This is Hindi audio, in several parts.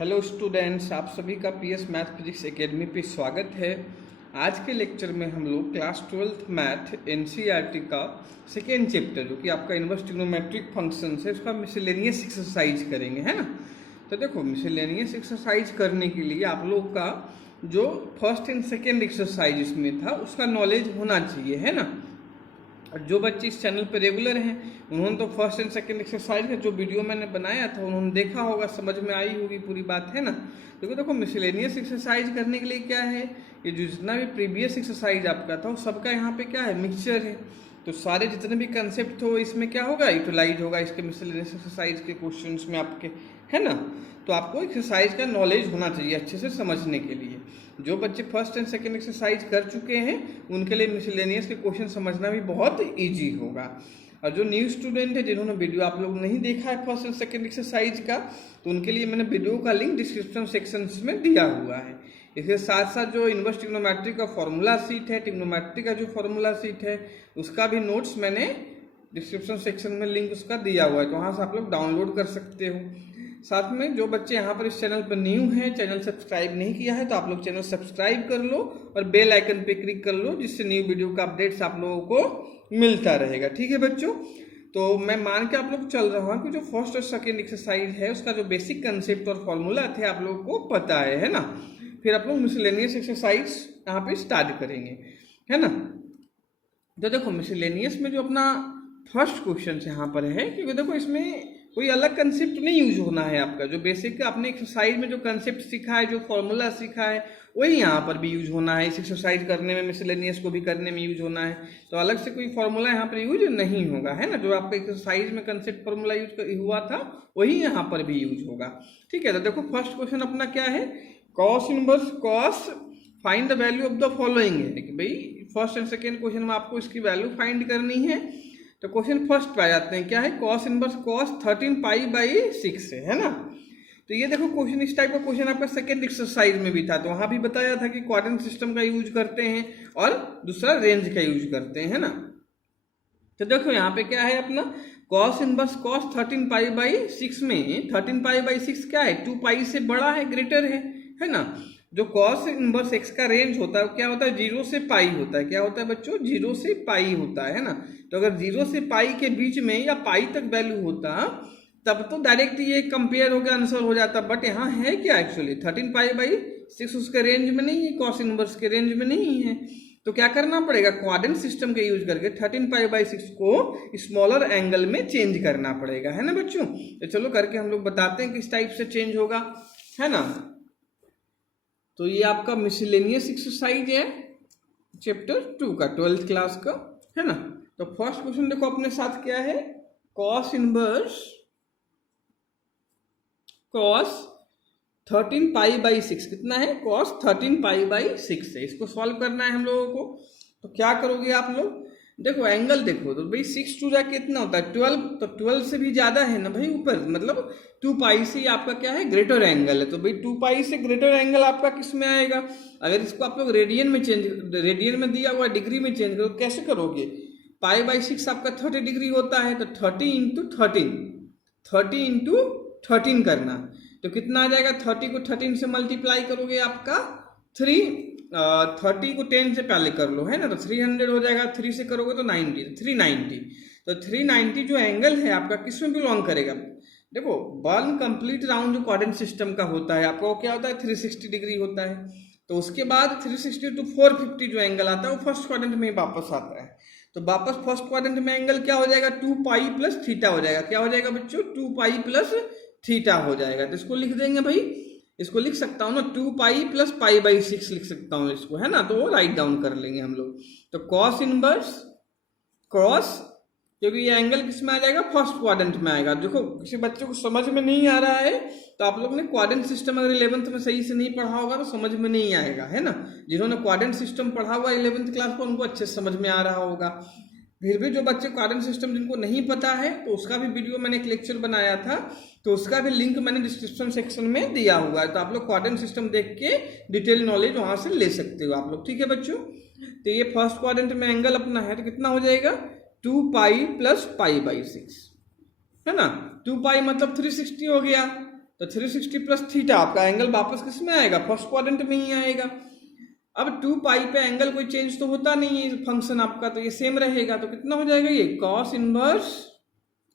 हेलो स्टूडेंट्स, आप सभी का पीएस मैथ फिजिक्स एकेडमी पे स्वागत है। आज के लेक्चर में हम लोग क्लास 12th मैथ एनसीईआरटी का सेकेंड चैप्टर जो कि आपका इनवर्स ट्रिग्नोमेट्रिक फंक्शन है उसका मिसलेनियस एक्सरसाइज करेंगे, है ना। तो देखो, मिसलेनियस एक्सरसाइज करने के लिए आप लोग का जो फर्स्ट एंड सेकेंड एक्सरसाइज इसमें था उसका नॉलेज होना चाहिए, है ना। और जो बच्चे इस चैनल पर रेगुलर हैं उन्होंने तो फर्स्ट एंड सेकंड एक्सरसाइज का जो वीडियो मैंने बनाया था उन्होंने देखा होगा, समझ में आई होगी पूरी बात, है ना। देखो मिसलेनियस एक्सरसाइज करने के लिए क्या है, ये जो जितना भी प्रीवियस एक्सरसाइज आपका था वो सबका यहाँ पे क्या है, मिक्सचर है। तो सारे जितने भी कंसेप्ट हो इसमें क्या होगा, यूटिलाइज होगा इसके मिसलेनियस एक्सरसाइज के क्वेश्चंस में आपके, है ना। तो आपको एक्सरसाइज का नॉलेज होना चाहिए अच्छे से समझने के लिए। जो बच्चे फर्स्ट एंड सेकंड एक्सरसाइज कर चुके हैं उनके लिए मिसलेनियस के क्वेश्चन समझना भी बहुत इजी होगा। और जो न्यू स्टूडेंट है जिन्होंने वीडियो आप लोग नहीं देखा है फर्स्ट एंड सेकंड एक्सरसाइज का, तो उनके लिए मैंने वीडियो का लिंक डिस्क्रिप्शन सेक्शन में दिया हुआ है। इसके साथ साथ जो इनवर्स ट्रिग्नोमेट्री का फॉर्मूला सीट है, ट्रिग्नोमेट्री का जो फॉर्मूला सीट है उसका भी नोट्स मैंने डिस्क्रिप्शन सेक्शन में लिंक उसका दिया हुआ है, तो वहाँ से आप लोग डाउनलोड कर सकते हो। साथ में जो बच्चे यहाँ पर इस चैनल पर न्यू हैं, चैनल सब्सक्राइब नहीं किया है, तो आप लोग चैनल सब्सक्राइब कर लो और बेल आइकन पे क्लिक कर लो, जिससे न्यू वीडियो का अपडेट्स आप लोगों को मिलता रहेगा। ठीक है बच्चों, तो मैं मान के आप लोग चल रहा हूँ कि जो फर्स्ट और सेकेंड एक्सरसाइज है उसका जो बेसिक कंसेप्ट और फॉर्मूला थे आप लोगों को पता है ना। फिर आप लोग मिसलेनियस एक्सरसाइज यहाँ पे स्टार्ट करेंगे, है ना। तो देखो मिसलेनियस में जो अपना फर्स्ट क्वेश्चन यहाँ पर है, क्योंकि देखो इसमें कोई अलग कंसेप्ट नहीं यूज होना है आपका, जो बेसिक आपने एक्सरसाइज में जो कंसेप्ट सीखा है, जो फॉर्मूला सीखा है वही यहाँ पर भी यूज होना है। इस एक्सरसाइज करने में, मिसलेनियस को भी करने में यूज होना है, तो अलग से कोई फॉर्मूला यहाँ पर यूज नहीं होगा, है ना। जो आपका एक्सरसाइज में कंसेप्ट फॉर्मूला यूज हुआ था वही यहाँ पर भी यूज होगा। ठीक है, तो देखो फर्स्ट क्वेश्चन अपना क्या है, cos inverse cos find the value of the following है कि भाई फर्स्ट एंड सेकेंड क्वेश्चन में आपको इसकी वैल्यू फाइंड करनी है। तो क्वेश्चन फर्स्ट पे आ जाते हैं, क्या है, cos inverse cos 13 pi by 6 है ना। तो ये देखो क्वेश्चन, इस टाइप का क्वेश्चन आपका सेकंड एक्सरसाइज में भी था, तो वहां भी बताया था कि क्वाड्रेंट सिस्टम का यूज करते हैं और दूसरा रेंज का यूज करते हैं, है ना। तो देखो यहाँ पे क्या है अपना cos inverse cos 13 pi by 6 में 13 पाई बाई 6 क्या है, 2 पाई से बड़ा है, ग्रेटर है ना। जो कॉस इनवर्स एक्स का रेंज होता है क्या होता है, 0 से पाई होता है। क्या होता है बच्चों, 0 से पाई होता है ना। तो अगर 0 से पाई के बीच में या पाई तक वैल्यू होता तब तो डायरेक्ट ये कंपेयर होकर आंसर हो जाता, बट यहाँ है क्या एक्चुअली 13 पाई बाई 6 उसके रेंज में नहीं है, कॉस इनवर्स के रेंज में नहीं है। तो क्या करना पड़ेगा, क्वाड्रेंट सिस्टम के यूज करके 13 पाई बाई 6 को स्मॉलर एंगल में चेंज करना पड़ेगा, है ना बच्चों। तो चलो करके हम लोग बताते हैं किस टाइप से चेंज होगा, है ना। तो ये आपका मिसलेनियस एक्सरसाइज है चैप्टर 2 का, 12th क्लास का, है ना। तो फर्स्ट क्वेश्चन देखो अपने साथ क्या है, cos inverse cos 13 pi by 6 कितना है, कॉस 13 पाई बाई 6 है। इसको सॉल्व करना है हम लोगों को। तो क्या करोगे आप लोग, देखो एंगल देखो, तो भाई 6 टू जाके कितना होता है 12, तो 12 से भी ज्यादा है ना भाई ऊपर, मतलब 2 पाई से आपका क्या है, ग्रेटर एंगल है। तो भाई 2 पाई से ग्रेटर एंगल आपका किस में आएगा, अगर इसको आप लोग रेडियन में चेंज, रेडियन में दिया हुआ डिग्री में चेंज करो, कैसे करोगे, पाई बाई 6 आपका 30 डिग्री होता है, तो 30 इंटू 13 करना, तो कितना आ जाएगा, 30 को 13 से मल्टीप्लाई करोगे आपका 30 को 10 से पहले कर लो, है ना, तो 300 हो जाएगा, 3 से करोगे तो 90, 390। तो 390 जो एंगल है आपका किस में बिलोंग करेगा, देखो वन कंप्लीट राउंड जो क्वाड्रेंट सिस्टम का होता है आपका वो क्या होता है, 360 डिग्री होता है। तो उसके बाद 360 टू 450 जो एंगल आता है वो फर्स्ट क्वाड्रेंट में वापस आता है। तो वापस फर्स्ट क्वाड्रेंट में एंगल क्या हो जाएगा, 2 पाई प्लस थीटा हो जाएगा। क्या हो जाएगा बच्चों, 2 पाई प्लस थीटा हो जाएगा। तो इसको लिख देंगे भाई, इसको लिख सकता हूँ ना, 2 पाई प्लस पाई बाई 6 लिख सकता हूँ इसको, है ना। तो वो राइट डाउन कर लेंगे हम लोग। तो कॉस इनवर्स कॉस, क्योंकि ये एंगल किस में आ जाएगा, फर्स्ट क्वाड्रेंट में आएगा। देखो किसी बच्चे को समझ में नहीं आ रहा है तो आप लोग ने क्वाड्रेंट सिस्टम अगर 11th में सही से नहीं पढ़ा होगा तो समझ में नहीं आएगा, है ना। जिन्होंने क्वाड्रेंट सिस्टम पढ़ा हुआ 11th क्लास को उनको अच्छे से समझ में आ रहा होगा। फिर भी जो बच्चे क्वाड्रेंट सिस्टम जिनको नहीं पता है तो उसका भी वीडियो मैंने एक लेक्चर बनाया था, तो उसका भी लिंक मैंने डिस्क्रिप्शन सेक्शन में दिया हुआ है, तो आप लोग क्वाड्रेंट सिस्टम देख के डिटेल नॉलेज वहां से ले सकते हो आप लोग। ठीक है बच्चों, तो ये फर्स्ट क्वाड्रेंट में एंगल अपना है, तो कितना हो जाएगा, 2 पाई प्लस पाई बाई 6, है ना। 2 पाई मतलब 360 हो गया, तो 360 प्लस थीटा आपका एंगल वापस किस में आएगा, फर्स्ट क्वाड्रेंट में ही आएगा। अब 2 पाई पे एंगल कोई चेंज तो होता नहीं है फंक्शन आपका, तो ये सेम रहेगा। तो कितना हो जाएगा ये cos inverse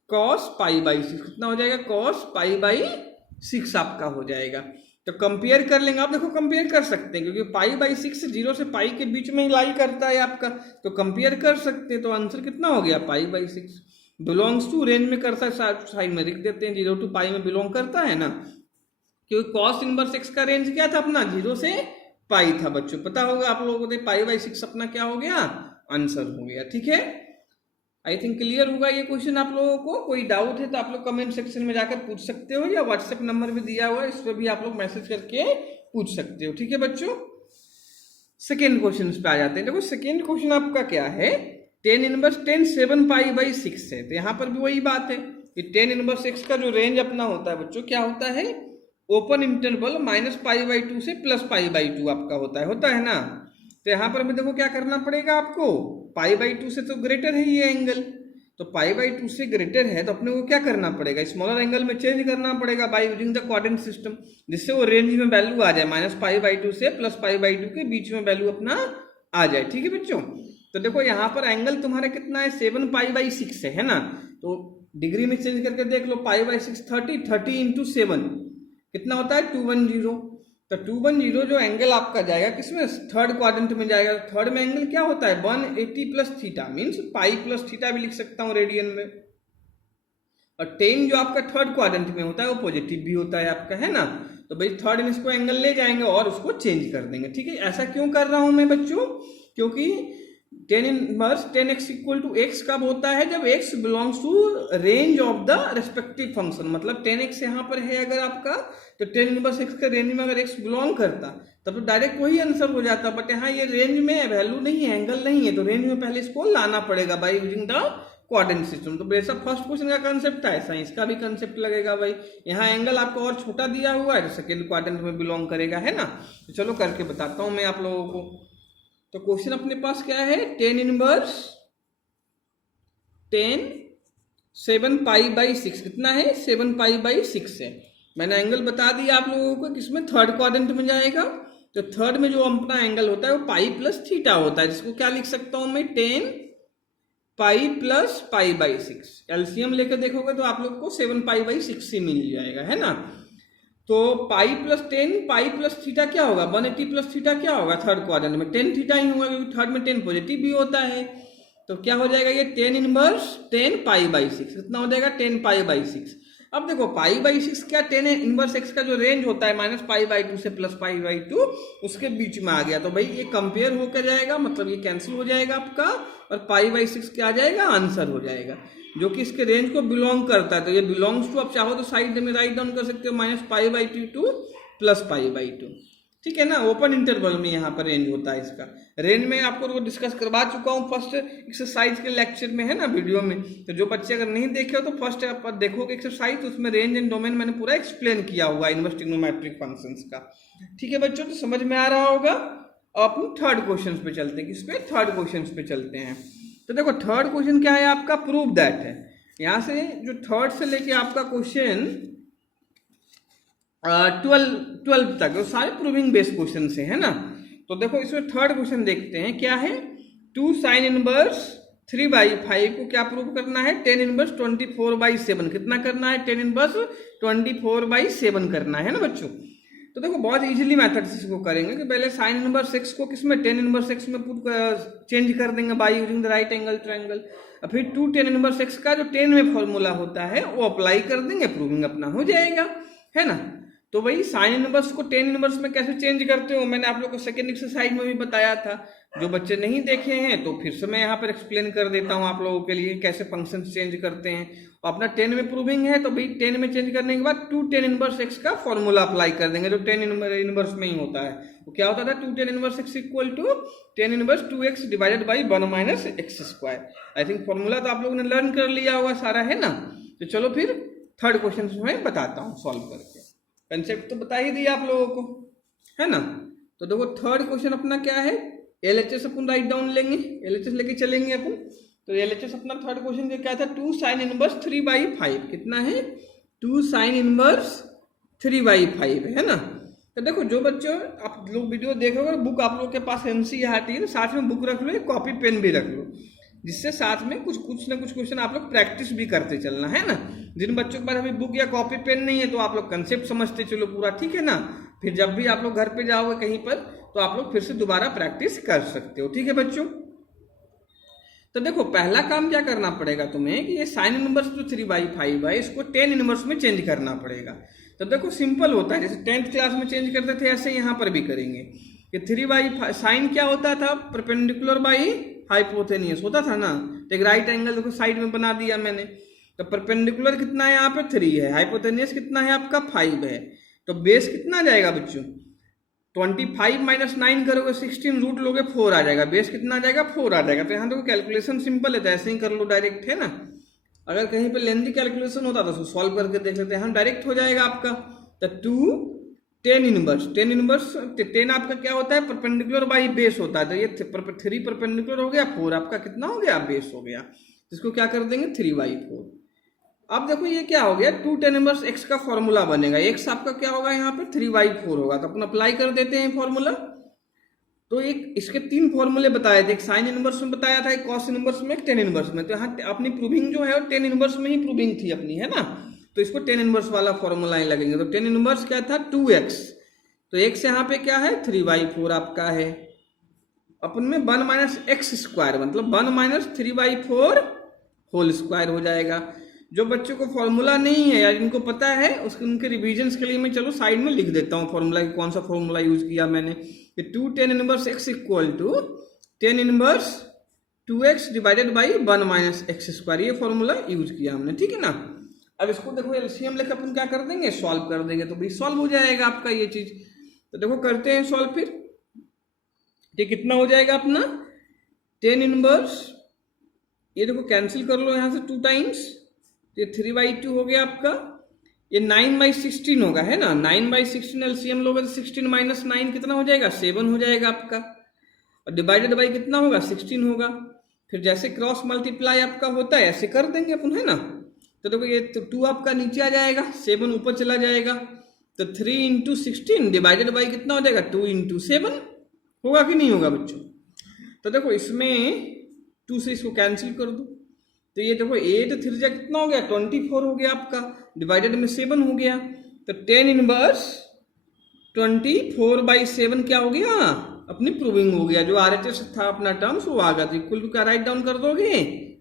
cos pi by 6, कितना हो जाएगा कॉस पाई बाई 6 आपका हो जाएगा। तो कंपेयर कर लेंगे, आप देखो कंपेयर कर सकते हैं क्योंकि पाई बाई 6 0 से पाई के बीच में ही लाई करता है आपका, तो कंपेयर कर सकते हैं। तो आंसर कितना हो गया pi by 6 belongs to range में करता है, साइड में लिख देते हैं 0 to पाई में बिलोंग करता है ना, क्योंकि कॉस इनवर्स x का रेंज क्या था अपना 0 से पाई था बच्चों, पता होगा आप लोगों को। पाई बाई 6 अपना क्या हो गया आंसर हो गया। ठीक है, आई थिंक क्लियर होगा ये क्वेश्चन आप लोगों को। कोई डाउट है तो आप लोग कमेंट सेक्शन में जाकर पूछ सकते हो, या व्हाट्सएप नंबर भी दिया हुआ है, इस पर भी आप लोग मैसेज करके पूछ सकते हो। ठीक है बच्चों, सेकेंड क्वेश्चन पे आ जाते हैं। देखो सेकेंड क्वेश्चन आपका क्या है, टेन इनवर्स 7 पाई बाई 6 है। तो यहाँ पर भी वही बात है कि टेन इनवर्स x का जो रेंज अपना होता है बच्चों क्या होता है, open interval minus pi by 2 से प्लस पाई बाई 2 आपका होता है ना। तो यहाँ पर हमें देखो क्या करना पड़ेगा आपको, पाई बाई 2 से तो ग्रेटर है ये एंगल, तो पाई बाई 2 से ग्रेटर है तो अपने को क्या करना पड़ेगा, स्मॉलर एंगल में चेंज करना पड़ेगा by using the quadrant system, जिससे वो रेंज में वैल्यू आ जाए माइनस पाई बाई 2 से प्लस पाई बाई 2 के बीच में वैल्यू अपना आ जाए। ठीक है बच्चों, तो देखो यहाँ पर एंगल तुम्हारा कितना है 7 पाई बाई 6 है ना, तो डिग्री में चेंज करके देख लो, पाई बाई 6 30 इंटू 7 कितना होता है 210। तो 210 जो एंगल आपका जाएगा किसमें, थर्ड क्वाड्रेंट में जाएगा। थर्ड में एंगल क्या होता है 180 plus theta, means pi plus theta भी लिख सकता हूँ रेडियन में। और 10 जो आपका थर्ड क्वाड्रेंट में होता है वो पॉजिटिव भी होता है आपका, है ना। तो भाई थर्ड में इसको एंगल ले जाएंगे और उसको चेंज कर देंगे। ठीक है, ऐसा क्यों कर रहा हूं मैं बच्चों, क्योंकि tan inverse 10x equal to x कब होता है, जब x belongs to range of the respective function. मतलब 10x यहाँ पर है अगर आपका, तो टेन इनवर्स x के रेंज में अगर x बिलोंग करता तब तो डायरेक्ट वही आंसर हो जाता। बट यहाँ ये रेंज में वैल्यू नहीं है, एंगल नहीं है, तो रेंज में पहले इसको लाना पड़ेगा by using the quadrant system. तो जैसा फर्स्ट क्वेश्चन का कंसेप्ट है ऐसा इसका भी कंसेप्ट लगेगा भाई। यहाँ एंगल आपको और छोटा दिया हुआ है तो सेकेंड क्वाड्रेंट में बिलोंग करेगा, है ना। तो चलो करके बताता हूँ मैं आप लोगों को। तो क्वेश्चन अपने पास क्या है, टेन इनवर्स 7 पाई बाई 6 कितना है 7 पाई बाई 6 है। मैंने एंगल बता दिया आप लोगों को किसमें, थर्ड क्वाड्रेंट में जाएगा। तो थर्ड में जो अपना एंगल होता है वो पाई प्लस थीटा होता है, जिसको क्या लिख सकता हूं मैं 10 pi plus pi by 6। LCM लेकर देखोगे तो आप लोग को 7 पाई बाई 6 ही मिल जाएगा, है ना। तो pi plus 10 pi plus theta क्या होगा 180 प्लस थीटा क्या होगा, थर्ड क्वाड्रेंट में 10 थीटा ही होगा क्योंकि थर्ड में 10 पॉजिटिव भी होता है। तो क्या हो जाएगा ये 10 इनवर्स 10 पाई बाई 6 कितना हो जाएगा 10 पाई बाई 6। अब देखो पाई बाई 6 क्या 10 इनवर्स x का जो रेंज होता है माइनस पाई बाई 2 से प्लस पाई बाई 2 उसके बीच में आ गया। तो भाई ये कंपेयर होकर जाएगा, मतलब ये कैंसिल हो जाएगा आपका, और पाई बाई 6 क्या आ जाएगा आंसर हो जाएगा, जो कि इसके रेंज को बिलोंग करता है। तो ये बिलोंग्स टू आप चाहो तो साइड में राइट डाउन कर सकते हो minus pi by 2 two plus pi by 2, ठीक है ना। ओपन इंटरवल में यहाँ पर रेंज होता है इसका। रेंज में आपको डिस्कस करवा चुका हूँ फर्स्ट एक्सरसाइज के लेक्चर में, है ना, वीडियो में। तो जो बच्चे अगर नहीं देखे हो तो फर्स्ट आप देखोगे एक्सरसाइज, तो उसमें रेंज एंड डोमेन मैंने पूरा एक्सप्लेन किया हुआ इनवर्स ट्रिग्नोमेट्रिक फंक्शंस का। ठीक है बच्चों, तो समझ में आ रहा होगा। अब अपन थर्ड क्वेश्चन पे चलते हैं, किस पे, थर्ड क्वेश्चन पे चलते हैं। तो देखो थर्ड क्वेश्चन क्या है आपका, प्रूव दैट है। यहाँ से जो थर्ड से लेके आपका क्वेश्चन 12 तक सारे प्रूविंग बेस्ड क्वेश्चन से, है ना। तो देखो इसमें थर्ड क्वेश्चन देखते हैं क्या है, 2 साइन इनवर्स 3/5 को क्या प्रूव करना है, 10 इनवर्स 24/7 कितना करना है, 10 इनवर्स 24/7 करना है ना बच्चों। तो देखो बहुत इजीली मेथड से इसको करेंगे कि पहले साइन इनवर्स x को किसमें 10 इनवर्स x में चेंज कर देंगे by using the right angle triangle. और फिर 2 10 इनवर्स x का जो 10 में फॉर्मूला होता है वो अप्लाई कर देंगे, प्रूविंग अपना हो जाएगा, है ना। तो वही साइन इनवर्स को 10 इनवर्स में कैसे चेंज करते हो मैंने आप लोग को सेकेंड एक्सरसाइज में भी बताया था। जो बच्चे नहीं देखे हैं तो फिर से मैं यहाँ पर एक्सप्लेन कर देता हूँ आप लोगों के लिए कैसे फंक्शन चेंज करते हैं। अपना 10 में प्रूविंग है तो भाई 10 में चेंज करने के बाद 2 10 इनवर्स x का फॉर्मूला अप्लाई कर देंगे, जो 10 इनवर्स में ही होता है। वो क्या होता था 2 10 inverse x equal to 10 inverse 2x divided by 1 minus x square. I think formula तो आप लोगों ने लर्न कर लिया हुआ सारा, है ना। तो चलो फिर थर्ड क्वेश्चन में बताता हूँ सॉल्व करके। कंसेप्ट तो बता ही दिया आप लोगों को, है ना। तो देखो थर्ड क्वेश्चन अपना क्या है, LHS अपन राइट डाउन लेंगे, LHS लेके चलेंगे अपन। तो LHS अपना थर्ड क्वेश्चन क्या था, 2 साइन इनवर्स 3/5 कितना है 2 साइन इनवर्स 3/5 है ना। तो देखो जो बच्चों आप लोग वीडियो देख रहे हो, बुक आप लोग के पास एनसीईआरटी है, साथ में बुक रख लो, एक कॉपी पेन भी रख लो, जिससे साथ में कुछ ना कुछ क्वेश्चन आप लोग प्रैक्टिस भी करते चलना है ना। जिन बच्चों के पास अभी बुक या कॉपी पेन नहीं है तो आप लोग कंसेप्ट समझते चलो पूरा, ठीक है ना। फिर जब भी आप लोग घर पे जाओगे कहीं पर तो आप लोग फिर से दोबारा प्रैक्टिस कर सकते हो, ठीक है बच्चों। तो देखो पहला काम क्या करना पड़ेगा तुम्हें कि ये साइन इनवर्स जो 3/5 है इसको टेन इनवर्स में चेंज करना पड़ेगा। तो देखो सिंपल होता है, जैसे 10th क्लास में चेंज करते थे ऐसे यहाँ पर भी करेंगे कि 3/5 साइन क्या होता था, परपेंडिकुलर बाई हाइपोथेनियस होता था ना। तो एक राइट एंगल देखो साइड में बना दिया मैंने, तो परपेंडिकुलर कितना है यहाँ पे 3 है, हाइपोथेनियस कितना है आपका 5 है, तो बेस कितना आ जाएगा बच्चों 25 - 9 करोगे 16 रूट लोगे 4 आ जाएगा, बेस कितना आ जाएगा 4 आ जाएगा। तो यहाँ देखो कैलकुलेशन सिंपल है, तो ऐसे ही कर लो डायरेक्ट, है ना। अगर कहीं पे लेंथी कैलकुलेशन होता तो उसको सॉल्व करके देख लेते हैं हम, डायरेक्ट हो जाएगा आपका। तो 2 10 इनवर्स 10 आपका क्या होता है, परपेंडिकुलर बाई बेस होता है। तो ये 3 परपेंडिकुलर हो गया, 4 आपका कितना हो गया, बेस हो गया। इसको क्या कर देंगे 3/4। अब देखो ये क्या हो गया 2 10 इनवर्स x का फॉर्मूला बनेगा, x आपका क्या होगा यहाँ पे 3/4 होगा। तो अपन अप्लाई कर देते हैं फॉर्मूला। तो एक इसके 3 फॉर्मूले बताए थे, एक साइन इनवर्स में बताया था, एक कॉस इनवर्स में, एक टेन इनवर्स में। तो यहाँ अपनी प्रूविंग जो है वो 10 इनवर्स में ही प्रूविंग थी अपनी, है ना। तो इसको 10 इनवर्स वाला फॉर्मूला ही लगेंगे। तो 10 इनवर्स क्या था 2x, तो x यहाँ पे क्या है 3/4 आपका है। अपन में 1 - x², मतलब 1 - 3/4 होल स्क्वायर हो जाएगा। जो बच्चों को फॉर्मूला नहीं है या जिनको पता है उसके उनके रिवीजन्स के लिए मैं चलो साइड में लिख देता हूँ फॉर्मूला, कौन सा फॉर्मूला यूज किया मैंने। 2 10 inverse x equal to 10 inverse 2x divided by 1 - x², ये फॉर्मूला यूज किया हमने, ठीक है ना। अब इसको देखो एलसीएम लेकर अपन क्या कर देंगे, सॉल्व कर देंगे, तो भाई सॉल्व हो जाएगा आपका ये चीज। तो देखो करते हैं सॉल्व फिर। ये कितना हो जाएगा अपना 10 इनवर्स, ये देखो कैंसिल कर लो यहाँ से 2 टाइम्स, ये 3/2 हो गया आपका। ये 9/16 होगा, है ना। 9/16 एलसीएम लोगे तो 16 - 9 कितना हो जाएगा 7 हो जाएगा आपका, और डिवाइडेड बाई कितना होगा 16 होगा। फिर जैसे क्रॉस मल्टीप्लाई आपका होता है ऐसे कर देंगे अपन, है ना। तो देखो ये 2 आपका नीचे आ जाएगा, 7 ऊपर चला जाएगा। तो 3 × 16 डिवाइडेड बाई कितना हो जाएगा 2 × 7 होगा कि नहीं होगा बच्चों। तो देखो इसमें 2 से इसको कैंसिल कर दो, तो ये देखो 8 3 कितना हो गया 24 हो गया आपका, डिवाइडेड में 7 हो गया। तो 10 इनवर्स 24/7 क्या हो गया अपनी प्रूविंग हो गया। जो RHS था अपना टर्म्स वो आ गया, तो इक्वल टू क्या राइट डाउन कर दोगे,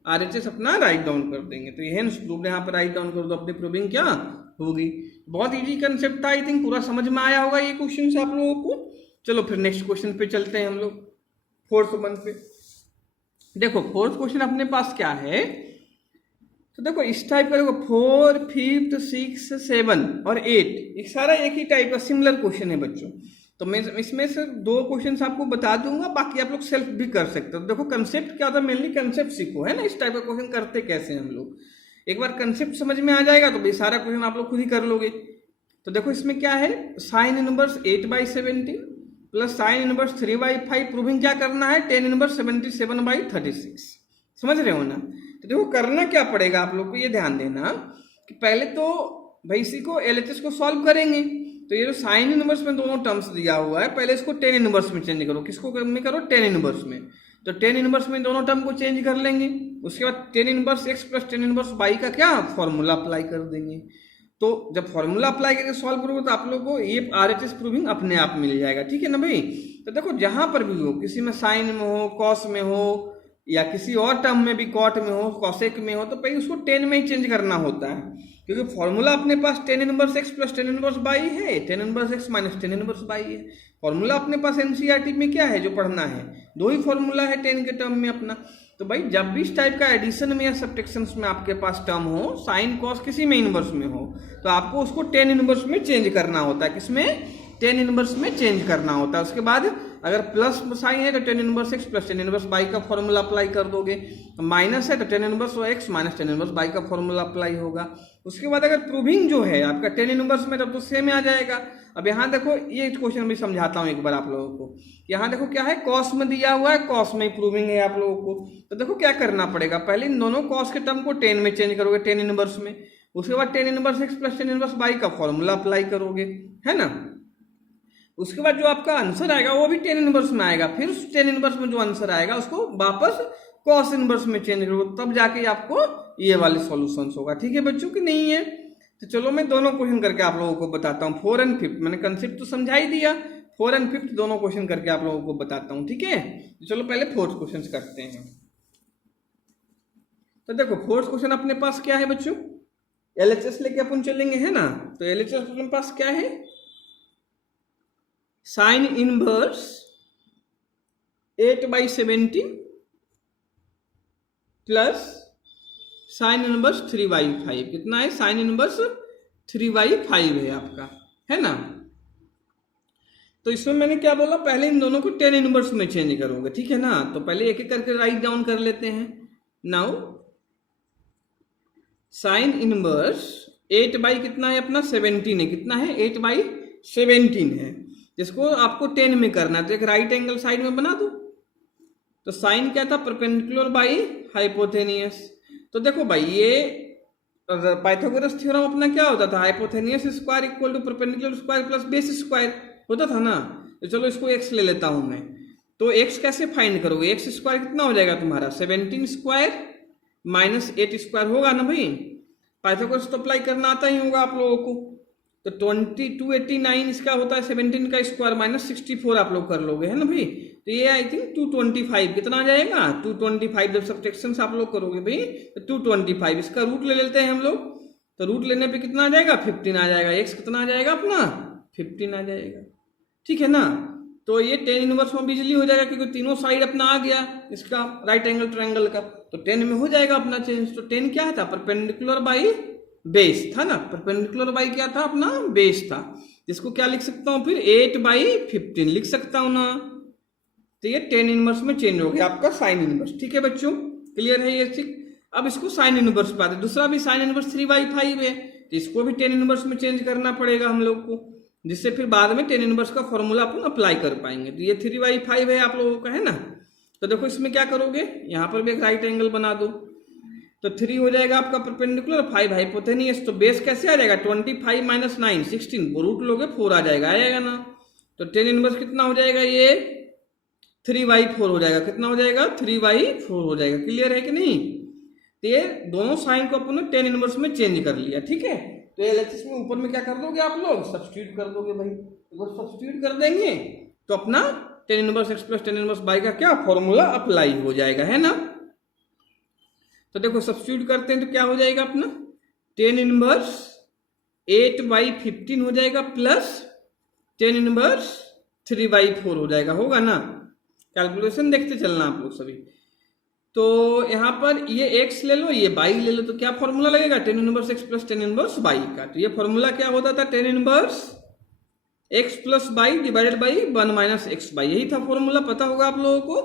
RHS अपना राइट डाउन कर देंगे। तो ये प्रूव यहाँ पर राइट डाउन कर दो, अपनी प्रूविंग क्या होगी। बहुत इजी कंसेप्ट था, आई थिंक पूरा समझ में आया होगा ये क्वेश्चन से आप लोगों को। चलो फिर नेक्स्ट क्वेश्चन पे चलते हैं हम लोग, 4th वन पे। देखो 4th क्वेश्चन अपने पास क्या है, तो देखो इस टाइप का देखो 4 5 6 7 और 8 एक सारा एक ही टाइप का सिमिलर क्वेश्चन है बच्चों। तो मैं इसमें से 2 क्वेश्चंस आपको बता दूंगा, बाकी आप लोग सेल्फ भी कर सकते हो। तो देखो कंसेप्ट क्या होता है, मेनली कंसेप्ट सीखो, है ना। इस टाइप का क्वेश्चन करते कैसे हम लोग, एक बार कंसेप्ट समझ में आ जाएगा तो भाई सारा क्वेश्चन आप लोग खुद ही कर लोगे। तो देखो इसमें क्या है, sine inverse 8/17 plus sine inverse 3/5 proving क्या करना है 10 इनवर्स 77/36, समझ रहे हो ना। तो देखो करना क्या पड़ेगा आप लोग को, ये ध्यान देना कि पहले तो भाई इसी को LHS को सॉल्व करेंगे। तो ये जो साइन इनवर्स में दोनों टर्म्स दिया हुआ है, पहले इसको 10 इनवर्स में चेंज करो। किसको में करो 10 इनवर्स में। तो 10 इनवर्स में दोनों टर्म को चेंज कर लेंगे, उसके बाद 10 inverse x plus 10 inverse y का क्या फॉर्मूला अप्लाई कर देंगे। तो जब फॉर्मूला अप्लाई करके सॉल्व करोगे तो आप लोगों को ये RHS प्रूविंग अपने आप मिल जाएगा, ठीक है ना भाई। तो देखो जहां पर भी हो, किसी में साइन में हो, कॉस में हो, या किसी और टर्म में भी कॉट में हो, कॉसेक में हो, तो भाई उसको 10 में ही चेंज करना होता है, क्योंकि फॉर्मूला अपने पास 10 inverse x plus 10 inverse y है, 10 inverse x minus 10 inverse y है। फॉर्मूला अपने पास एनसीईआरटी में क्या है जो पढ़ना है, 2 ही फॉर्मूला है 10 के टर्म में अपना। तो भाई जब भी इस टाइप का एडिशन में या सब्ट्रैक्शन में आपके पास टर्म हो, साइन कॉस किसी में इनवर्स में हो, तो आपको उसको 10 इनवर्स में चेंज करना होता है। किसमें 10 इनवर्स में चेंज करना होता है। उसके बाद अगर प्लस साइन है तो 10 inverse x plus 10 inverse y का फॉर्मूला अप्लाई कर दोगे, माइनस है तो 10 inverse x minus 10 inverse y का फॉर्मूला अप्लाई होगा। उसके बाद अगर प्रूविंग जो है आपका 10 इनवर्स में, तब तो सेम आ जाएगा। अब यहाँ देखो ये क्वेश्चन भी समझाता हूँ एक बार आप लोगों को। यहाँ देखो क्या है, कॉस में दिया हुआ है, कॉस में प्रूविंग है आप लोगों को। तो देखो क्या करना पड़ेगा, पहले इन दोनों कॉस के टर्म को 10 में चेंज करोगे, 10 इनवर्स में। उसके बाद tan inverse x plus tan inverse y का फॉर्मूला अप्लाई करोगे, है ना। उसके बाद जो आपका आंसर आएगा वो भी टेन इनवर्स में आएगा, फिर उस टेन इनवर्स में जो आंसर आएगा उसको वापस कॉस इनवर्स में चेंज करो, तब जाके आपको ये वाले सॉल्यूशंस होगा। ठीक है बच्चों की नहीं है? तो चलो मैं दोनों क्वेश्चन करके आप लोगों को बताता हूँ। 4 और 5 मैंने कंसेप्ट तो समझा ही दिया, 4 और 5 दोनों क्वेश्चन करके आप लोगों को बताता हूँ। ठीक है, तो चलो पहले 4th क्वेश्चन करते हैं। तो देखो 4th क्वेश्चन अपने पास क्या है बच्चों, एलएचएस लेके अपन चलेंगे, है ना। तो एलएचएस अपने पास क्या है, sine inverse 8/17 plus sine inverse 3/5। कितना है, साइन इनवर्स 3/5 है आपका, है ना। तो इसमें मैंने क्या बोला, पहले इन दोनों को टेन इनवर्स में चेंज करोगे, ठीक है ना। तो पहले एक एक करके राइट डाउन कर लेते हैं। नाउ साइन इनवर्स 8 कितना है अपना 17 है, कितना है 8/17 है, जिसको आपको 10 में करना है। तो एक राइट एंगल साइड में बना दो। तो साइन क्या था, परपेंडिकुलर बाई हाइपोथेनियस। तो देखो भाई ये पाइथागोरस थ्योरम अपना क्या होता था, hypotenuse square equal to perpendicular square plus base square होता था ना। तो चलो इसको एक्स ले लेता हूं मैं। तो एक्स कैसे फाइंड करोगे, एक्स स्क्वायर कितना हो जाएगा तुम्हारा 17 स्क्वायर माइनस 8 स्क्वायर होगा ना भाई। पाइथागोरस तो अप्लाई करना आता ही होगा आप लोगों को। तो 289 इसका होता है 17 का स्क्वायर माइनस 64 आप लोग कर लोगे, है ना भाई। तो ये आई थिंक 225 कितना आ जाएगा 225, जब सब्ट्रैक्शन आप लोग करोगे भाई तो 225 इसका रूट ले लेते हैं हम लोग। तो रूट लेने पे कितना आ जाएगा 15 आ जाएगा, एक्स कितना आ जाएगा अपना 15 आ जाएगा, ठीक है ना। तो ये 10 इनवर्स में बिजली हो जाएगा क्योंकि तीनों साइड अपना आ गया इसका राइट एंगल ट्रायंगल का। तो 10 में हो जाएगा अपना चेंज। तो 10 क्या था, परपेंडिकुलर बाई बेस था ना, परपेंडिकुलर बाई क्या था अपना बेस था, जिसको क्या लिख सकता हूं फिर 8/15 लिख सकता हूं ना। तो ये 10 इनवर्स में चेंज हो गया आपका साइन इनवर्स। ठीक है बच्चों, क्लियर है ये चीज। अब इसको साइन इनवर्स पे आते, दूसरा भी साइन इनवर्स 3/5 है, तो इसको भी 10 इनवर्स में चेंज करना पड़ेगा हम लोग को, जिससे फिर बाद में 10 इनवर्स का फॉर्मूला अपन अप्लाई कर पाएंगे। तो ये 3/5 है आप लोगों का, है ना। तो देखो इसमें क्या करोगे, यहाँ पर भी एक राइट एंगल बना दो। तो 3 हो जाएगा आपका परपेंडिकुलर, 5 हाइपोथेनियस। तो बेस कैसे आ जाएगा 25 माइनस 9 16, रूट लोगे 4 आ जाएगा, आएगा ना। तो 10 इनवर्स कितना हो जाएगा, ये 3/4 हो जाएगा। कितना हो जाएगा 3/4 हो जाएगा। क्लियर है कि नहीं। तो ये दोनों साइन को अपन ने 10 इनवर्स में चेंज कर लिया, ठीक है। तो एलएचएस में ऊपर में क्या कर दोगे आप लोग, सब्स्टिट्यूट कर दोगे भाई। तो सब्स्टिट्यूट कर देंगे तो अपना 10 inverse x plus 10 inverse y का क्या फॉर्मूला अप्लाई हो जाएगा, है ना। तो देखो सब्स्टिट्यूट करते हैं तो क्या हो जाएगा अपना 10 इनवर्स 8/15 हो जाएगा प्लस 10 इनवर्स 3/4 हो जाएगा, होगा ना। कैलकुलेशन देखते चलना आप लोग सभी। तो यहाँ पर ये x ले लो, ये y ले लो, तो क्या फॉर्मूला लगेगा 10 inverse x plus 10 inverse y का। तो ये फॉर्मूला क्या होता था 10 inverse x plus y divided by 1 minus x by, यही था फॉर्मूला, पता होगा आप लोगों को।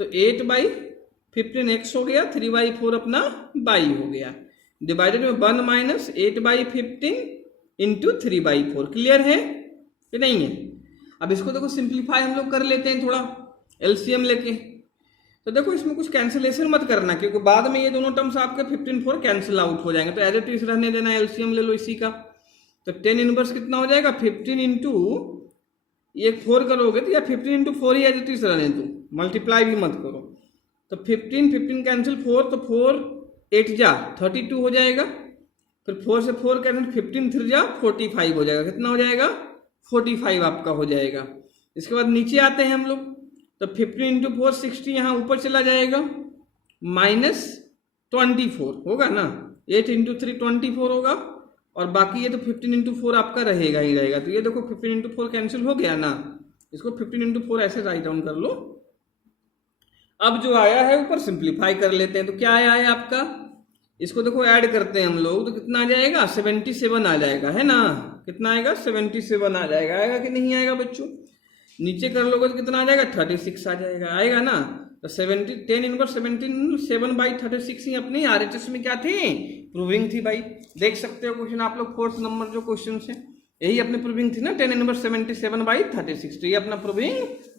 तो 8/15 x हो गया, 3/4 अपना y हो गया, डिवाइडेड में 1 माइनस 8/15 इंटू 3/4। क्लियर है कि नहीं है। अब इसको देखो सिंप्लीफाई हम लोग कर लेते हैं थोड़ा एलसीएम लेके। तो देखो इसमें कुछ कैंसिलेशन मत करना क्योंकि बाद में ये दोनों टर्म्स आपके 15/4 कैंसिल आउट हो जाएंगे। तो एज इट इज रहने देना, एलसीएम ले लो इसी का। तो 10 इनवर्स कितना हो जाएगा 15 इंटू ये 4 करोगे तो या 15 इंटू 4 ही एज इट इज रहने दो, मल्टीप्लाई भी मत करो। तो 15 कैंसिल 4, तो 4 8 जा 32 हो जाएगा। फिर 4 से 4 कैंसिल 15 3 जा 45 हो जाएगा। कितना हो जाएगा 45 आपका हो जाएगा। इसके बाद नीचे आते हैं हम लोग। तो 15 इंटू 4 60 यहाँ ऊपर चला जाएगा, माइनस 24 होगा ना। 8 इंटू 3 24 होगा, और बाकी ये तो 15 इंटू 4 आपका रहेगा ही रहेगा। तो ये देखो 15 इंटू 4 कैंसिल हो गया ना। इसको 15 इंटू 4 ऐसे राइट डाउन कर लो। अब जो आया है ऊपर सिंप्लीफाई कर लेते हैं। तो क्या आया है आपका, इसको देखो ऐड करते हैं हम लोग, तो कितना आ जाएगा 77 आ जाएगा, है ना। कितना आएगा 77 आ जाएगा। आएगा कि नहीं आएगा बच्चों। नीचे कर लोगे तो कितना आ जाएगा 36 आ जाएगा, आएगा ना। तो 10 इनवर्स 7/36 ही अपनी आरएचएस में क्या थी, प्रूविंग थी भाई। देख सकते हो क्वेश्चन आप लोग 4th नंबर जो क्वेश्चन है यही अपनी प्रूविंग थी ना, 10 इनवर्स 77/36। तो ये अपना प्रूविंग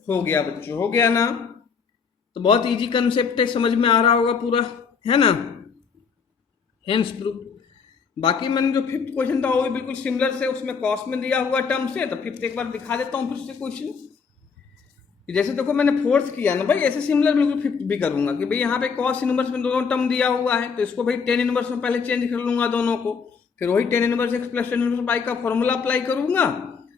हो गया बच्चों, हो गया ना। तो बहुत इजी कंसेप्ट है, समझ में आ रहा होगा पूरा, है ना। Hence proof. बाकी मैंने जो फिफ्थ क्वेश्चन था वो भी बिल्कुल सिमिलर से उसमें कॉस में दिया हुआ टर्म से, तो फिफ्थ एक बार दिखा देता हूँ फिर से क्वेश्चन। जैसे देखो मैंने फोर्थ किया ना भाई, ऐसे सिमिलर बिल्कुल फिफ्थ भी करूंगा कि भाई यहाँ पे कॉस इनवर्स में दोनों टर्म दिया हुआ है, तो इसको भाई टेन इनवर्स में पहले चेंज कर लूंगा दोनों को, फिर वही tan inverse x plus tan inverse y का फॉर्मूला अप्लाई करूंगा,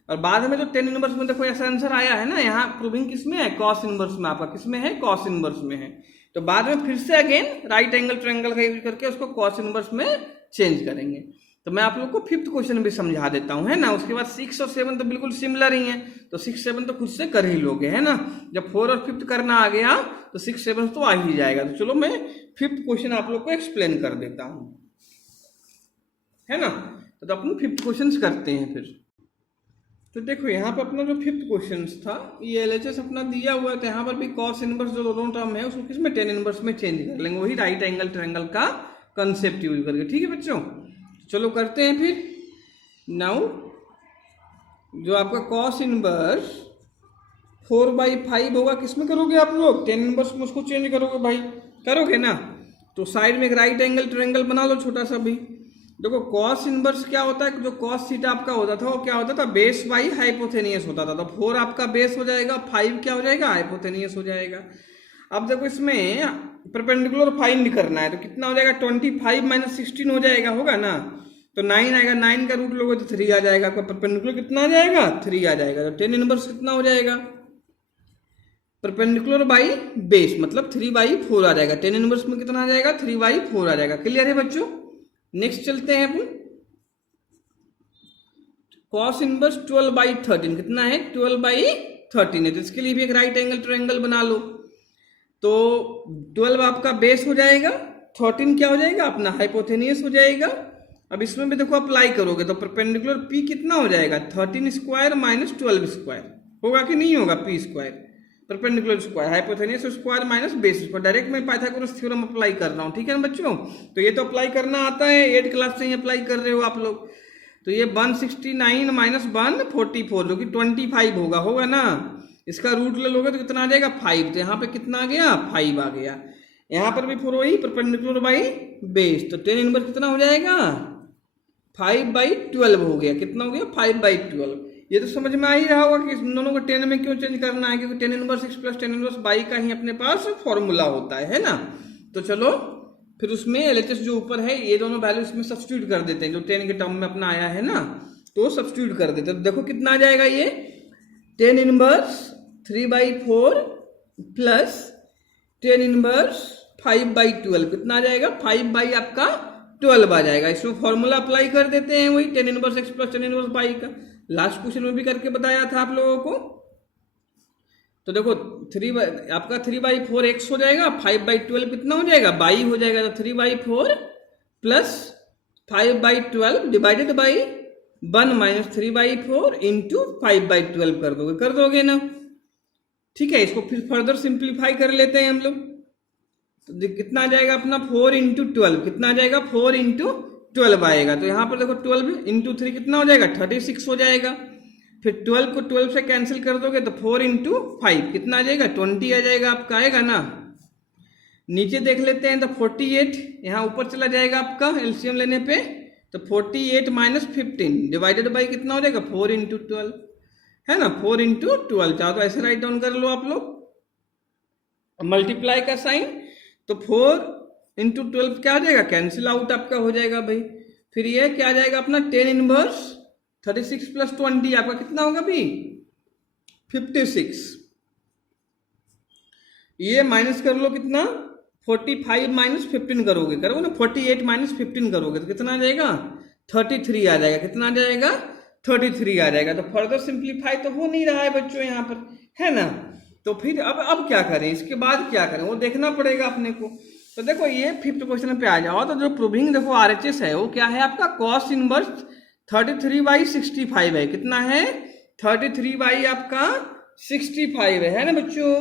और बाद में जो टेन इनवर्स में देखो ऐसा आंसर आया है ना, यहाँ प्रूविंग किस में है, कॉस इनवर्स में, आपका किस में है, कॉस इनवर्स में है, तो बाद में फिर से अगेन राइट एंगल ट्रायंगल का यूज करके उसको कॉस इनवर्स में चेंज करेंगे। तो मैं आप लोग को फिफ्थ क्वेश्चन भी समझा देता हूँ, है ना। उसके बाद 6 और 7 तो बिल्कुल सिमिलर ही है, तो 6 7 तो खुद से कर ही लोगे, है ना। जब 4 और 5th करना आ गया तो 6 7 तो आ ही जाएगा। तो चलो मैं फिफ्थ क्वेश्चन आप लोग को एक्सप्लेन कर देता हूँ, है ना। तो अपन फिफ्थ क्वेश्चन करते हैं फिर। तो देखो यहाँ पे अपना जो फिफ्थ क्वेश्चन था, ये एलएचएस अपना दिया हुआ है, तो यहाँ पर भी कॉस इनवर्स जो दोनों टर्म है उसको किसमें, टेन इनवर्स में चेंज कर लेंगे, वही राइट एंगल ट्रायंगल का कंसेप्ट यूज करके। ठीक है बच्चों, चलो करते हैं फिर। नाउ जो आपका कॉस इनवर्स 4/5 होगा, किसमें करोगे आप लोग, टेन इनवर्स में उसको चेंज करोगे भाई, करोगे ना। तो साइड में एक राइट एंगल ट्रायंगल बना लो छोटा सा भाई। देखो कॉस इनवर्स क्या होता है, जो कॉस थीटा आपका होता था वो क्या होता था, बेस बाई हाइपोथेनियस होता था। तो 4 आपका बेस हो जाएगा, 5 क्या हो जाएगा, हाइपोथेनियस हो जाएगा। अब देखो इसमें परपेंडिकुलर फाइंड करना है, तो कितना हो जाएगा, 25 माइनस 16 हो जाएगा, होगा ना। तो 9 आएगा, 9 का रूट लोगे तो 3 आ जाएगा, आपका परपेंडिकुलर कितना आ जाएगा, 3 आ जाएगा। तो टेन इनवर्स कितना हो जाएगा, परपेंडिकुलर बाई बेस मतलब 3/4 आ जाएगा। टेन इनवर्स में कितना आ जाएगा, 3/4 आ जाएगा। क्लियर है बच्चों। नेक्स्ट चलते हैं अपन, कॉस इनवर्स 12/13 कितना है, 12/13 है, तो इसके लिए भी एक राइट एंगल ट्रायंगल बना लो। तो 12 आपका बेस हो जाएगा, 13 क्या हो जाएगा, अपना हाइपोथेनियस हो जाएगा। अब इसमें भी देखो अप्लाई करोगे तो परपेंडिकुलर पी कितना हो जाएगा, 13 स्क्वायर माइनस 12 स्क्वायर, होगा कि नहीं होगा, P square perpendicular square hypotenuse square minus base square. Direct मैं पाइथागोरस थ्योरम अप्लाई कर रहा हूँ, ठीक है ना बच्चों। तो ये तो अप्लाई करना आता है, 8 क्लास से ही अप्लाई कर रहे हो आप लोग। तो ये 169 माइनस 144 जो कि 25 होगा, होगा ना। इसका रूट ले लोगे तो कितना आ जाएगा, 5। तो यहाँ पे कितना आ गया, 5 आ गया। यहाँ पर भी फिर वही परपेंडिकुलर बाई बेस, तो टेन इनवर्स कितना हो जाएगा, 5/12 हो गया। कितना हो गया, 5/12। ये तो समझ में आ ही रहा होगा कि इन दोनों को 10 में क्यों चेंज करना है, क्योंकि tan inverse x plus tan inverse by का ही अपने पास फॉर्मूला होता है ना। तो चलो फिर उसमें एलएचएस जो ऊपर है ये दोनों वैल्यू इसमें सब्स्टिट्यूट कर देते हैं, जो 10 के टर्म में अपना आया है ना, तो सब्स्टिट्यूट कर देते हैं। तो देखो कितना आ जाएगा, ये tan inverse 3/4 plus tan inverse 5/12 कितना आ जाएगा, 5 आपका 12 आ जाएगा। इसमें फॉर्मूला अप्लाई कर देते हैं, वही tan inverse x plus tan inverse by का, लास्ट क्वेश्चन में भी करके बताया था आप लोगों को। तो देखो आपका 3/4 एक्स हो जाएगा, 5/12 कितना हो जाएगा, बाई हो जाएगा। तो 3/4 plus 5/12 divided by 1 minus 3/4 into 5/12 कर दोगे ना, ठीक है। इसको फिर फर्दर सिंप्लीफाई कर लेते हैं हम लोग। तो कितना आ जाएगा अपना 4 इंटू 12, कितना आ जाएगा, 4 इंटू 12 आएगा। तो यहाँ पर देखो 12 इंटू 3 कितना हो जाएगा, 36 हो जाएगा। फिर 12 को 12 से कैंसिल कर दोगे तो 4 इंटू 5 कितना आ जाएगा, 20 आ जाएगा आपका, आएगा ना। नीचे देख लेते हैं तो 48 यहाँ ऊपर चला जाएगा आपका एलसीएम लेने पे, तो 48 माइनस 15 डिवाइडेड बाई कितना हो जाएगा, 4 इंटू 12 है ना, 4 इंटू 12। चाहो तो ऐसे राइट डाउन कर लो आप लोग, मल्टीप्लाई का साइन, तो 4 इंटू 12 क्या आ जाएगा, कैंसिल आउट आपका हो जाएगा भाई। फिर ये क्या आ जाएगा अपना, टेन इनवर्स 36 प्लस 20 आपका कितना होगा भाई, 56। ये माइनस कर लो कितना, 45 माइनस 15 करोगे ना, 48 माइनस 15 करोगे तो कितना आ जाएगा, 33 आ जाएगा। कितना आ जाएगा, 33 आ जाएगा। तो फर्दर सिंप्लीफाई तो हो नहीं रहा है बच्चों यहाँ पर, है ना। तो फिर अब क्या करें, इसके बाद क्या करें वो देखना पड़ेगा अपने को। तो देखो ये फिफ्थ क्वेश्चन पे आ जाओ, तो जो प्रूविंग देखो आरएचएस है वो क्या है आपका, कॉस इनवर्स 33/65 है। कितना है, 33 बाई आपका 65 है ना बच्चों।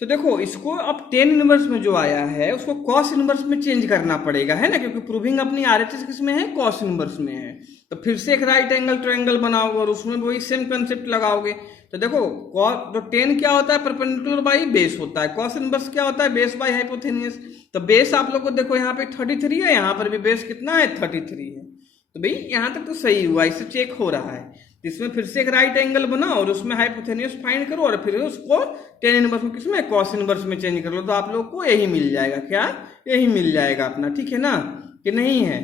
तो देखो इसको अब टेन इनवर्स में जो आया है उसको कॉस इनवर्स में चेंज करना पड़ेगा, है ना, क्योंकि प्रूविंग अपनी आरएचएस किस में है, कॉस इनवर्स में है। तो फिर से एक राइट एंगल ट्रायंगल बनाओगे और उसमें वही सेम कंसेप्ट लगाओगे। तो देखो तो टेन क्या होता है, परपेंडिकुलर बाई बेस होता है, कॉस इनवर्स क्या होता है, बेस बाई हाइपोथेनियस। तो बेस आप लोग को देखो यहाँ पे 33 है, यहाँ पर भी बेस कितना है, 33 है। तो भाई यहाँ तक तो सही हुआ, इससे चेक हो रहा है। इसमें फिर से एक राइट एंगल बनाओ और उसमें हाइपोथेनियस फाइंड करो और फिर उसको टेन इनवर्स में किसमें, कॉस इनवर्स में चेंज कर लो, तो आप लोग को यही मिल जाएगा। क्या, यही मिल जाएगा अपना, ठीक है ना, कि नहीं है।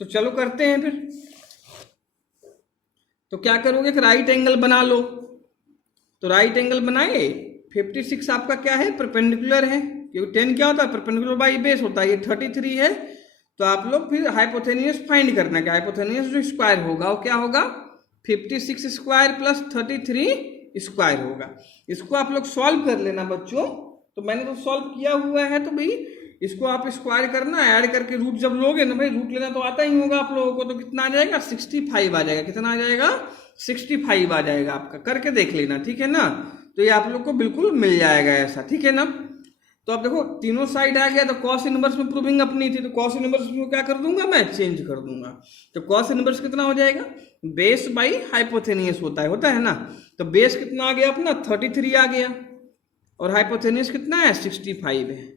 तो चलो करते हैं फिर। तो क्या करोगे, एक राइट एंगल बना लो। तो राइट एंगल बनाए, 56 आपका क्या है, परपेंडिकुलर है, क्योंकि 10 क्या होता है, परपेंडिकुलर बाई बेस होता है, ये 33 है। तो आप लोग फिर हाइपोथेनियस फाइंड करना है, हाइपोथेनियस जो स्क्वायर होगा वो क्या होगा, 56 स्क्वायर प्लस 33 स्क्वायर होगा। इसको आप लोग सॉल्व कर लेना बच्चों। तो मैंने तो सॉल्व किया हुआ है, तो भाई इसको आप स्क्वायर करना, ऐड करके रूट जब लोगे ना भाई, रूट लेना तो आता ही होगा आप लोगों को। तो कितना आ जाएगा, 65 आ जाएगा। कितना आ जाएगा, 65 आ जाएगा आपका। करके देख लेना, ठीक है ना। तो ये आप लोग को बिल्कुल मिल जाएगा ऐसा, ठीक है ना। तो अब देखो तीनों साइड आ गया। तो कॉस इनवर्स में प्रूविंग अपनी थी, तो कॉस इनवर्स में क्या कर दूंगा मैं, चेंज कर दूंगा। तो कॉस इनवर्स कितना हो जाएगा, बेस बाई हाइपोथेनियस होता है ना। तो बेस कितना आ गया अपना, 33 आ गया, और हाइपोथेनियस कितना है, 65 है।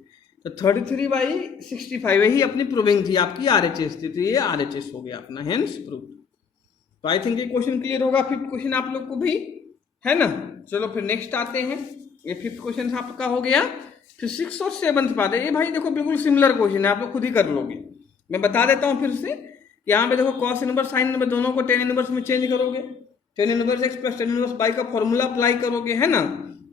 तो 33 बाई 65 यही अपनी प्रूविंग थी, आपकी आरएचएस थी। तो ये आरएचएस हो गया अपना, हेंस प्रूव। तो आई थिंक ये क्वेश्चन क्लियर होगा, फिफ्थ क्वेश्चन आप लोग को भी, है ना। चलो फिर नेक्स्ट आते हैं। ये फिफ्थ क्वेश्चन आपका हो गया। फिर 6 और 7 बात है, ये भाई देखो बिल्कुल सिमिलर क्वेश्चन है, आप लोग खुद ही कर लोगे। मैं बता देता हूँ फिर से। यहाँ पे देखो कॉस इनवर्स साइन इनवर्स दोनों को टेन इनवर्स में चेंज करोगे, ten inverse x plus tan inverse by का फॉर्मूला अप्लाई करोगे, है ना।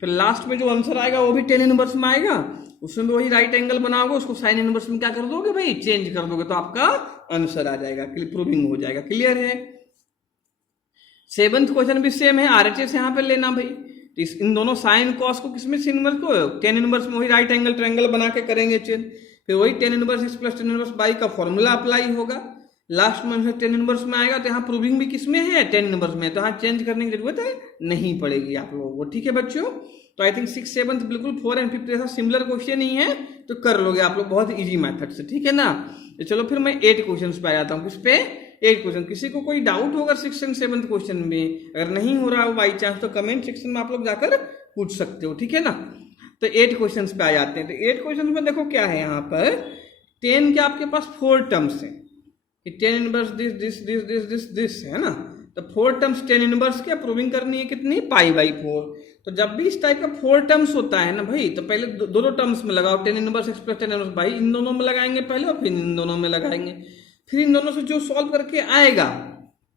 फिर लास्ट में जो आंसर आएगा वो भी टेन इनवर्स में आएगा, उसमें भी वही राइट एंगल बनाओगे, उसको साइन इनवर्स में क्या कर दोगे भाई, चेंज कर दोगे, तो आपका आंसर आ जाएगा, प्रूविंग हो जाएगा। क्लियर है। 7th क्वेश्चन भी सेम है, आरएचएस यहाँ पे लेना भाई। तो इन दोनों साइन कॉस को किसमें से इनवर्स को, टेन इनवर्स में वही राइट एंगल ट्रायंगल बना के करेंगे चेंज। फिर वही tan inverse x plus tan inverse by का फॉर्मूला अप्लाई होगा, लास्ट में टेन इनवर्स में आएगा। तो यहाँ प्रूविंग भी किसमें है, टेन इनवर्स में। तो यहाँ चेंज करने की जरूरत है नहीं पड़ेगी आप लोगों को, ठीक है बच्चों। तो आई थिंक 6, 7 बिल्कुल 4 और 5 ऐसा सिमिलर क्वेश्चन ही है, तो कर लोगे आप लोग बहुत इजी मेथड से, ठीक है ना। तो चलो फिर मैं 8 क्वेश्चन पे आ जाता हूँ। किस पे, 8 क्वेश्चन। किसी को कोई डाउट होगा 6 और 7 क्वेश्चन में, अगर नहीं हो रहा हो बाई चांस, तो कमेंट सेक्शन में आप लोग जाकर पूछ सकते हो, ठीक है ना। तो 8 क्वेश्चंस पे आ जाते हैं। तो 8 क्वेश्चंस में देखो क्या है, यहाँ पर 10 के आपके पास 4 टर्म्स हैं, कि 10 inverse this this this this this this, है ना। तो 4 टर्म्स 10 इनवर्स के प्रूविंग करनी है कितनी, π/4। तो जब भी इस टाइप का 4 टर्म्स होता है ना भाई, तो पहले दोनों टर्म्स में लगाओ, 10 इनवर्स एक्स प्लस 10 इनवर्स भाई, इन दोनों में लगाएंगे पहले और फिर इन दोनों में लगाएंगे। फिर इन दोनों से जो सॉल्व करके आएगा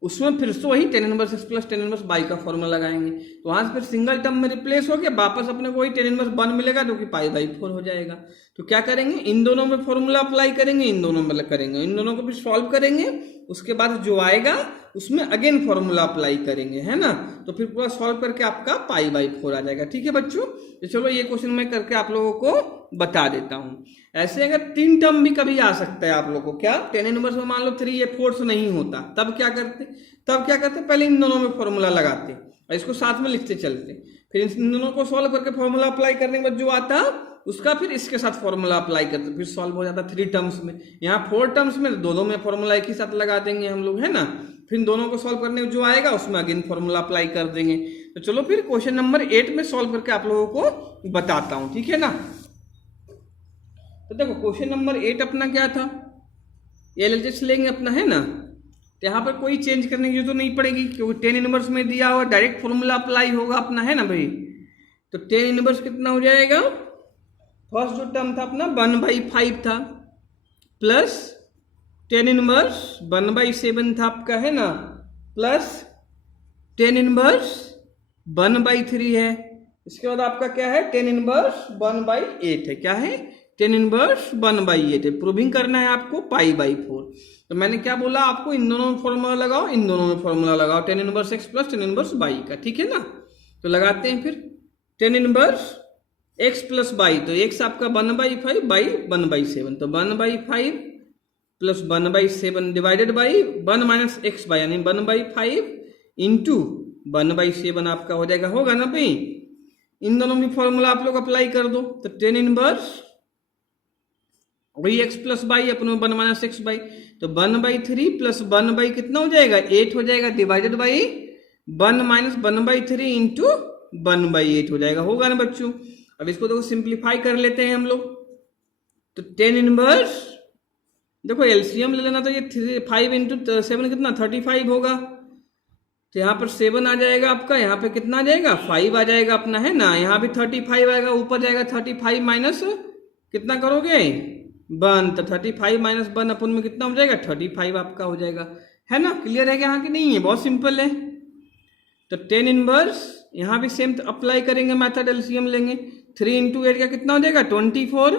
उसमें फिर से वही 10 inverse x plus 10 inverse by का फॉर्मूला लगाएंगे। तो वहां से फिर सिंगल टर्म में रिप्लेस हो गया, वापस अपने को वही 10 इनवर्स 1 मिलेगा, जो कि π/4 हो जाएगा। तो क्या करेंगे, इन दोनों में फॉर्मूला अप्लाई करेंगे, इन दोनों में करेंगे, इन दोनों को फिर सॉल्व करेंगे, उसके बाद जो आएगा उसमें अगेन फॉर्मूला अप्लाई करेंगे, है ना। तो फिर पूरा सॉल्व करके आपका π/4 आ जाएगा, ठीक है बच्चों। तो चलो ये क्वेश्चन मैं करके आप लोगों को बता देता हूँ। ऐसे अगर 3 टर्म भी कभी आ सकता है आप लोगों को, क्या 10 इनवर्स में मान लो 3 या 4 से नहीं होता, तब क्या करते, पहले इन दोनों में फॉर्मूला लगाते और इसको साथ में लिखते चलते। फिर इन दोनों को सॉल्व करके फॉर्मूला अप्लाई करने के बाद जो आता उसका फिर इसके साथ फॉर्मूला अप्लाई करते, फिर सॉल्व हो जाता 3 टर्म्स में। यहाँ 4 टर्म्स में दोनों में फॉर्मूला एक ही साथ लगा देंगे हम लोग, है ना। फिर दोनों को सॉल्व करने में जो आएगा उसमें अगेन फॉर्मूला अप्लाई कर देंगे। तो चलो फिर क्वेश्चन नंबर 8 में सॉल्व करके आप लोगों को बताता हूँ, ठीक है ना। तो देखो क्वेश्चन नंबर 8 अपना क्या था, एलएचएस लेंगे अपना, है ना। तो यहाँ पर कोई चेंज करने की जरूरत तो नहीं पड़ेगी, क्योंकि 10 इनवर्स में दिया हुआ डायरेक्ट फॉर्मूला अप्लाई होगा अपना, है ना भाई। तो 10 इनवर्स कितना हो जाएगा, फर्स्ट जो टर्म था अपना 1/5 था, प्लस 10 इनवर्स 1/7 था आपका, है ना, प्लस 10 इनवर्स 1/3 है। इसके बाद आपका क्या है, 10 इनवर्स 1/8 है, क्या है 10 इनवर्स 1/8 है। प्रूविंग करना है आपको π/4। तो मैंने क्या बोला आपको, इन दोनों में फॉर्मूला लगाओ, इन दोनों में फॉर्मूला लगाओ, 10 inverse x plus 10 inverse by का, ठीक है ना। तो लगाते हैं फिर 10 इनवर्स एक्स प्लस बाई, तो एक्स आपका 1/5 बाई 1/7, तो 1/5 plus 1/7 divided by 1 minus x by, यानी 1/5 इंटू 1/7 आपका हो जाएगा, होगा ना भाई। इन दोनों में फॉर्मूला आप लोग अप्लाई कर दो। तो टेन इनवर्स वही एक्स प्लस बाई अपन में 1 माइनस एक्स बाई, तो 1/3 प्लस 1 कितना हो जाएगा 8 हो जाएगा, डिवाइडेड बाई 1 माइनस 1/3 इंटू 1/8 हो जाएगा। होगा ना बच्चों। अब इसको देखो सिंप्लीफाई कर लेते हैं हम लोग। तो टेन इनवर्स देखो एलसीएम ले लेना, तो ये 5 इंटू 7 कितना 35 होगा। तो यहाँ पर 7 आ जाएगा आपका, यहाँ पे कितना आ जाएगा 5 आ जाएगा अपना, है ना। यहाँ भी 35 आएगा, ऊपर जाएगा 35 माइनस कितना करोगे 1, तो 35 माइनस 1 अपन में कितना हो जाएगा 35 आपका हो जाएगा, है ना। क्लियर है क्या यहाँ की नहीं है, बहुत सिंपल है। तो टेन इनवर्स यहाँ भी सेम अप्लाई करेंगे मेथड, एलसीएम लेंगे। 3 इंटू 8 का कितना हो जाएगा 24,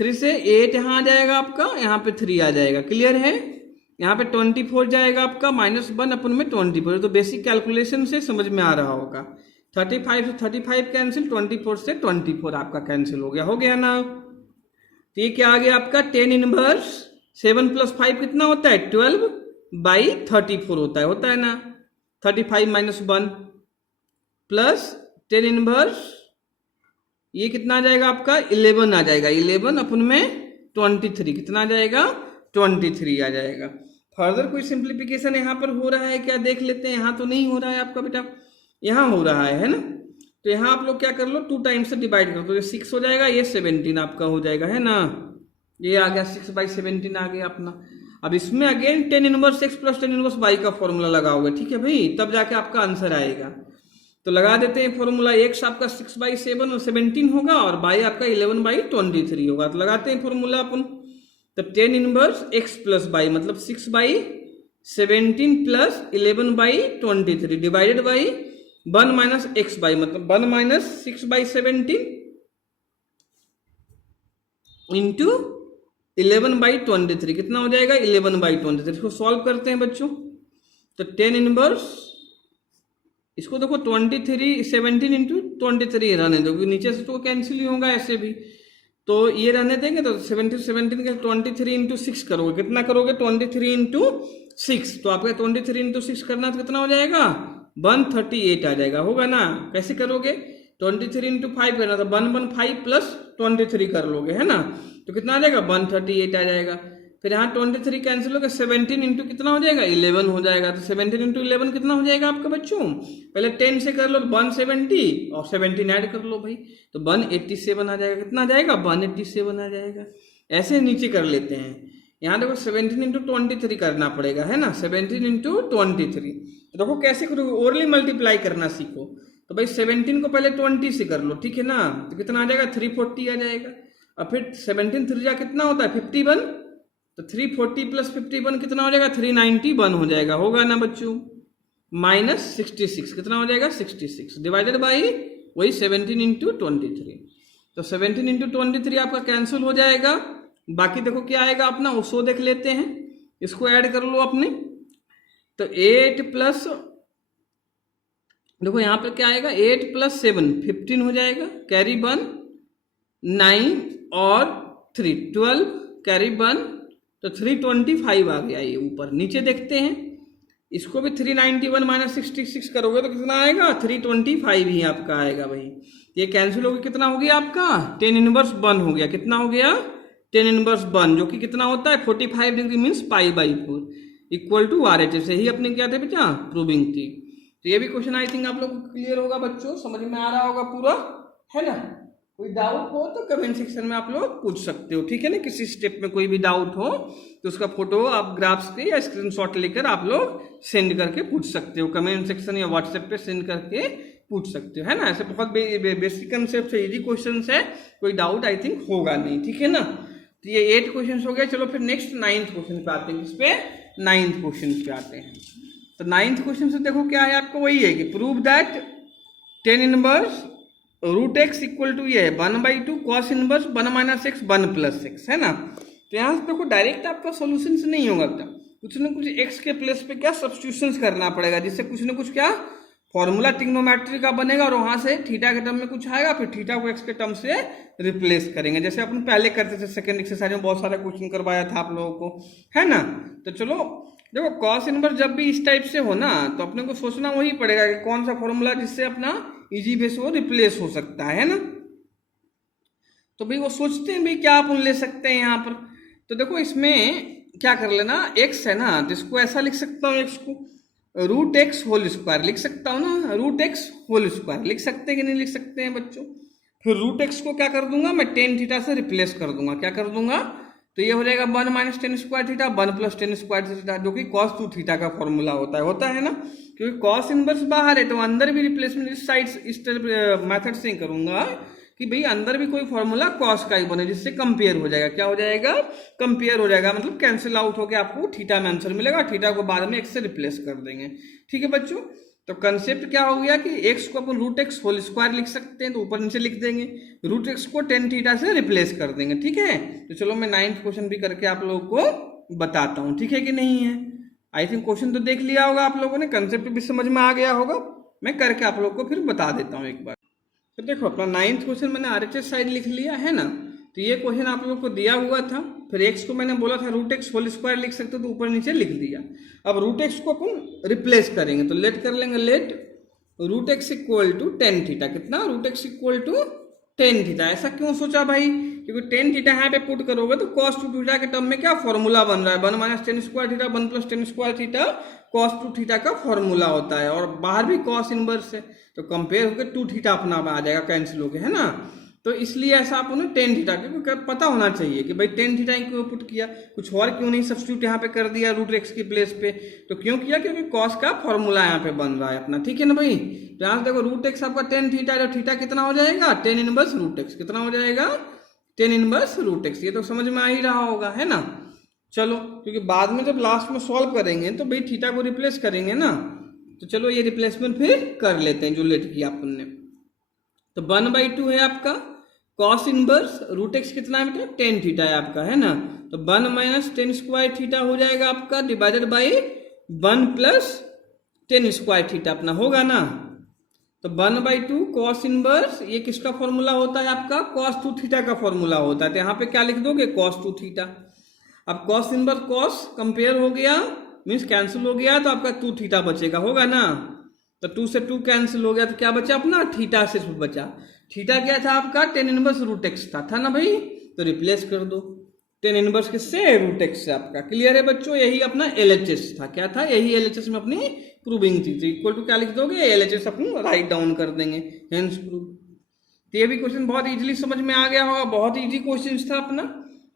3 से 8 यहाँ आ जाएगा आपका, यहाँ पे 3 आ जाएगा। क्लियर है। यहाँ पे 24 जाएगा आपका, -1 अपन में 24, तो बेसिक कैलकुलेशन से समझ में आ रहा होगा। 35 से 35 कैंसिल, 24 से 24 आपका कैंसिल हो गया ना। तो ये क्या आ गया आपका 10 इनवर्स 7 + 5 कितना होता है 12/34 होता है ना। 35 माइनस 1 प्लस 10 इनवर्स ये कितना आ जाएगा आपका 11 आ जाएगा। 11 अपन में 23 कितना आ जाएगा 23 आ जाएगा। फर्दर कोई सिंप्लीफिकेशन यहाँ पर हो रहा है क्या देख लेते हैं। यहाँ तो नहीं हो रहा है आपका बेटा, यहाँ हो रहा है ना। तो यहाँ आप लोग क्या कर लो 2 टाइम्स से डिवाइड कर दो, ये 6 हो जाएगा, ये 17 आपका हो जाएगा, है ना। ये आ गया 6/17 आ गया अपना। अब इसमें again 10 inverse x plus 10 inverse y का फॉर्मूला लगाओगे, ठीक है भाई, तब जाके आपका आंसर आएगा। तो लगा देते हैं फॉर्मूला। x आपका 6/7 और 17 होगा, और y आपका 11/23 होगा। तो लगाते हैं फॉर्मूला अपन। तो 10 इनवर्स x प्लस y मतलब 6/17 plus 11/23 divided by 1 minus x by मतलब 1 माइनस 6/17 इंटू 11/23 कितना हो जाएगा 11/23। इसको सॉल्व करते हैं बच्चों। तो 10 इनवर्स इसको देखो 17 इंटू 23 रहने दो, क्योंकि नीचे से तो कैंसिल ही होगा ऐसे भी, तो ये रहने देंगे। तो 17 के 23 इंटू 6 करोगे, कितना करोगे 23 इंटू 6, तो आपका 23 इंटू 6 करना तो कितना हो जाएगा 138 आ जाएगा। होगा ना। कैसे करोगे 23 इंटू 5 करना, तो 115 प्लस 23 कर लोगे, है ना। तो कितना आ जाएगा 138 आ जाएगा। फिर यहाँ 23 कैंसिल होगा, 17 इंटू कितना हो जाएगा 11 हो जाएगा। तो 17 इंटू 11 कितना हो जाएगा आपका बच्चों, पहले 10 से कर लो 170 और 17 ऐड कर लो भाई, तो 187 आ जाएगा। कितना आ जाएगा 187 आ जाएगा। ऐसे नीचे कर लेते हैं। यहाँ देखो 17 इंटू 23 करना पड़ेगा, है ना। 17 इंटू 23 तो देखो कैसे करोगे, ओरली मल्टीप्लाई करना सीखो। तो भाई 17 को पहले 20 से कर लो, ठीक है ना। तो कितना आ जाएगा 340 आ जाएगा। और फिर 17 3 कितना होता है 51, तो 340 प्लस 51 कितना हो जाएगा 391 हो जाएगा। होगा ना बच्चों। -66 कितना हो जाएगा 66 डिवाइडेड बाई वही 17 इंटू 23। तो 17 इंटू 23 आपका कैंसिल हो जाएगा। बाकी देखो क्या आएगा अपना, उसको देख लेते हैं। इसको ऐड कर लो अपने। तो 8 प्लस देखो यहाँ पे क्या आएगा 8 + 7 15 हो जाएगा, कैरी 1 9 और 3 12 कैरी 1, तो 325 आ गया। ये ऊपर नीचे देखते हैं, इसको भी 391 माइनस 66 करोगे तो कितना आएगा 325 ही आपका आएगा भाई। ये कैंसिल हो गया, कितना हो गया आपका 10 इनवर्स 1 हो गया। कितना हो गया 10 इनवर्स 1, जो कि कितना होता है 45 degree means π/4 equal to RHS। यही अपने क्या थे बेटा प्रूविंग थी। तो ये भी क्वेश्चन आई थिंक आप लोग को क्लियर होगा बच्चों, समझ में आ रहा होगा पूरा, है ना। कोई डाउट हो तो कमेंट सेक्शन में आप लोग पूछ सकते हो, ठीक है ना। किसी स्टेप में कोई भी डाउट हो तो उसका फोटो आप ग्राफ्स के या स्क्रीनशॉट लेकर आप लोग सेंड करके पूछ सकते हो, कमेंट सेक्शन या व्हाट्सएप पे सेंड करके पूछ सकते हो, है ना। ऐसे बहुत बेसिक कंसेप्ट है, इजी क्वेश्चन है, कोई डाउट आई थिंक होगा नहीं, ठीक है ना। तो ये 8 क्वेश्चन हो गए। चलो फिर नेक्स्ट 9th क्वेश्चन पे आते हैं। किस पे 9th क्वेश्चन पे आते हैं। तो 9th क्वेश्चन से देखो क्या है आपको, वही है कि prove that 10 inverse √x equal to ये है 1/2 cos inverse 1 minus x 1 plus x, है ना। तो यहाँ से देखो डायरेक्ट आपका सोल्यूशन से नहीं होगा, कुछ ना कुछ x के प्लेस पे क्या सब्स्टिट्यूशंस करना पड़ेगा, जिससे कुछ ना कुछ क्या फॉर्मूला ट्रिग्नोमेट्री का बनेगा, और वहां से थीटा के टर्म में कुछ आएगा, फिर थीटा को x के टर्म से रिप्लेस करेंगे, जैसे अपन पहले करते थे। सेकंड एक्सरसाइज में बहुत सारा क्वेश्चन करवाया था आप लोगों को, है ना। तो चलो देखो कॉस इनवर्स जब भी इस टाइप से हो ना, तो अपने को सोचना वही पड़ेगा कि कौन सा फॉर्मूला जिससे अपना इजी वे से वो रिप्लेस हो सकता है ना। तो भाई वो सोचते हैं भाई क्या अपन ले सकते हैं यहाँ पर। तो देखो इसमें क्या कर लेना, एक्स है ना, तो इसको ऐसा लिख सकता हूँ, एक्स को रूट एक्स होल स्क्वायर लिख सकता हूँ ना, रूट एक्स होल स्क्वायर लिख सकते हैं कि नहीं लिख सकते हैं बच्चों। फिर रूट एक्स को क्या कर दूंगा मैं, टेन थीटा से रिप्लेस कर दूंगा। क्या कर दूंगा, तो ये हो जाएगा 1 minus ten square theta, 1 plus ten square theta, जो कि कॉस 2 थीटा का फॉर्मूला होता है ना। क्योंकि कॉस इनवर्स बाहर है तो अंदर भी रिप्लेसमेंट इस साइड इस मेथड से ही करूंगा कि भाई अंदर भी कोई फॉर्मूला कॉस का ही बने, जिससे कंपेयर हो जाएगा। क्या हो जाएगा, कंपेयर हो जाएगा, मतलब कैंसिल आउट होकर आपको थीटा में आंसर मिलेगा। थीटा को बाद में एक्स से रिप्लेस कर देंगे। ठीक है बच्चों, तो कंसेप्ट क्या हो गया कि एक्स को अपन रूट एक्स होल स्क्वायर लिख सकते हैं, तो ऊपर नीचे लिख देंगे, रूट एक्स को टेन थीटा से रिप्लेस कर देंगे। ठीक है, तो चलो मैं 9th क्वेश्चन भी करके आप लोगों को बताता हूँ, ठीक है कि नहीं है। आई थिंक क्वेश्चन तो देख लिया होगा आप लोगों ने, कंसेप्ट भी समझ में आ गया होगा। मैं करके आप लोगों को फिर बता देता हूँ एक बार। तो देखो अपना 9th क्वेश्चन मैंने आरएचएस साइड लिख लिया है ना। तो ये क्वेश्चन आप लोग को दिया हुआ था, फिर एक्स को मैंने बोला था रूट एक्स होल स्क्वायर लिख सकते हो, तो ऊपर नीचे लिख दिया। अब रूट एक्स को अपन रिप्लेस करेंगे, तो लेट कर लेंगे, let root x equal to ten theta. कितना, root x equal to ten theta. ऐसा क्यों सोचा भाई, क्योंकि टेन थीटा यहाँ पे पुट करोगे तो कॉस 2 थीटा के टर्म में क्या फॉर्मूला बन रहा है, 1 minus ten square theta, 1 plus ten square theta, cos 2 theta का फॉर्मूला होता है, और बाहर भी कॉस इनवर्स है, तो कंपेयर होकर 2 थीटा अपना आ जाएगा, कैंसिल होके, है ना। तो इसलिए ऐसा आप उन्हें टेन थीटा, क्योंकि पता होना चाहिए कि भाई टेन थीटा क्यों पुट किया, कुछ और क्यों नहीं सब्स्टिट्यूट यहाँ पे कर दिया रूट एक्स की प्लेस पे। तो क्यों किया, क्योंकि कॉस का फॉर्मूला यहाँ पे बन रहा है अपना। ठीक है ना भाई, तो यहाँ देखो रूट एक्स आपका टेन थीटा है, थीटा कितना हो जाएगा, टेन इनवर्स रूट एक्स। कितना हो जाएगा, टेन इनवर्स रूट एक्स। ये तो समझ में आ ही रहा होगा, है ना। चलो, क्योंकि बाद में जब लास्ट में सॉल्व करेंगे तो भाई थीटा को रिप्लेस करेंगे ना, तो चलो ये रिप्लेसमेंट फिर कर लेते हैं जो लेट किया अपन ने। तो 1/2 है आपका कॉस इनवर्स रूट एक्स, कितना है बेटा, टेन थीटा है आपका, है ना। तो 1 माइनस टेन स्क्वायर थीटा हो जाएगा आपका, divided by 1 plus ten square theta अपना होगा ना। तो 1/2 कॉस इनवर्स, ये किसका फॉर्मूला होता है आपका, कॉस 2 थीटा का फॉर्मूला होता है। तो यहाँ पे क्या लिख दोगे, कॉस 2 थीटा। अब कॉस इनवर्स कॉस कंपेयर हो गया, मीन्स कैंसिल हो गया, तो आपका 2 थीटा बचेगा, होगा ना। तो 2 से 2 कैंसिल हो गया, तो क्या बचा अपना, थीटा सिर्फ बचा। थीटा क्या था आपका, टेन इनवर्स रूट एक्स था ना भाई, तो रिप्लेस कर दो टेन इनवर्स किससे, रूट एक्स से आपका। क्लियर है बच्चों, यही अपना एलएचएस था। क्या था, यही एलएचएस में अपनी प्रूविंग थी। तो इक्वल टू क्या लिख दोगे, एलएचएस अपनी राइट डाउन कर देंगे, हेंस प्रूव। तो ये भी क्वेश्चन बहुत इजीली समझ में आ गया होगा, बहुत इजी क्वेश्चन था अपना,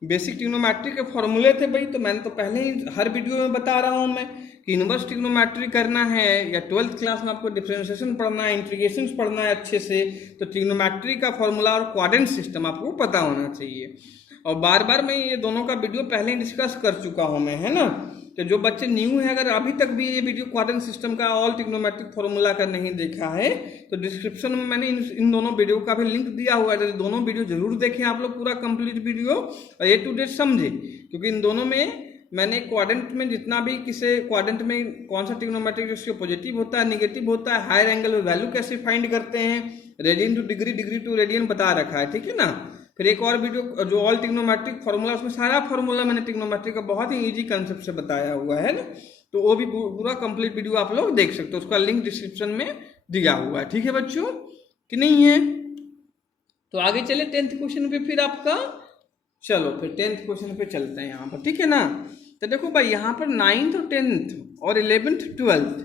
बेसिक ट्रिग्नोमेट्री के फॉर्मूले थे भाई। तो मैंने तो पहले ही हर वीडियो में बता रहा हूं मैं कि इनवर्स ट्रिग्नोमेट्री करना है या 12th क्लास में आपको डिफरेंशिएशन पढ़ना है, इंटीग्रेशन पढ़ना है अच्छे से, तो ट्रिग्नोमेट्री का फॉर्मूला और क्वाड्रेंट सिस्टम आपको पता होना चाहिए। और बार बार मैं ये दोनों का वीडियो पहले ही डिस्कस कर चुका हूं मैं, है ना। तो जो बच्चे न्यू है, अगर अभी तक भी ये वीडियो क्वाड्रेंट सिस्टम का ऑल ट्रिग्नोमेट्रिक फॉर्मूला का नहीं देखा है, तो डिस्क्रिप्शन में मैंने इन दोनों वीडियो का भी लिंक दिया हुआ है। तो दोनों वीडियो जरूर देखें आप लोग, पूरा कंप्लीट वीडियो, और ए टू जेड समझे, क्योंकि इन दोनों में मैंने क्वाड्रेंट में जितना भी किसे क्वाड्रेंट में कौन सा ट्रिग्नोमेट्रिक रेशियो पॉजिटिव होता है, नेगेटिव होता है, हायर एंगल में वैल्यू कैसे फाइंड करते हैं, radian to degree, degree to radian बता रखा है। ठीक है ना। फिर एक और वीडियो जो ऑल ट्रिग्नोमेट्रिक फॉर्मूला, उसमें सारा फॉर्मूला मैंने ट्रिग्नोमेट्रिक का बहुत ही इजी कंसेप्ट से बताया हुआ है ना। तो वो भी पूरा कंप्लीट वीडियो आप लोग देख सकते हो, उसका लिंक डिस्क्रिप्शन में दिया हुआ है। ठीक है बच्चों, कि नहीं है। तो आगे चले 10th क्वेश्चन पे फिर आपका, चलो फिर 10th क्वेश्चन पे चलते हैं यहाँ पर। ठीक है ना। तो देखो भाई यहाँ पर 9th और 10th और 11th 12th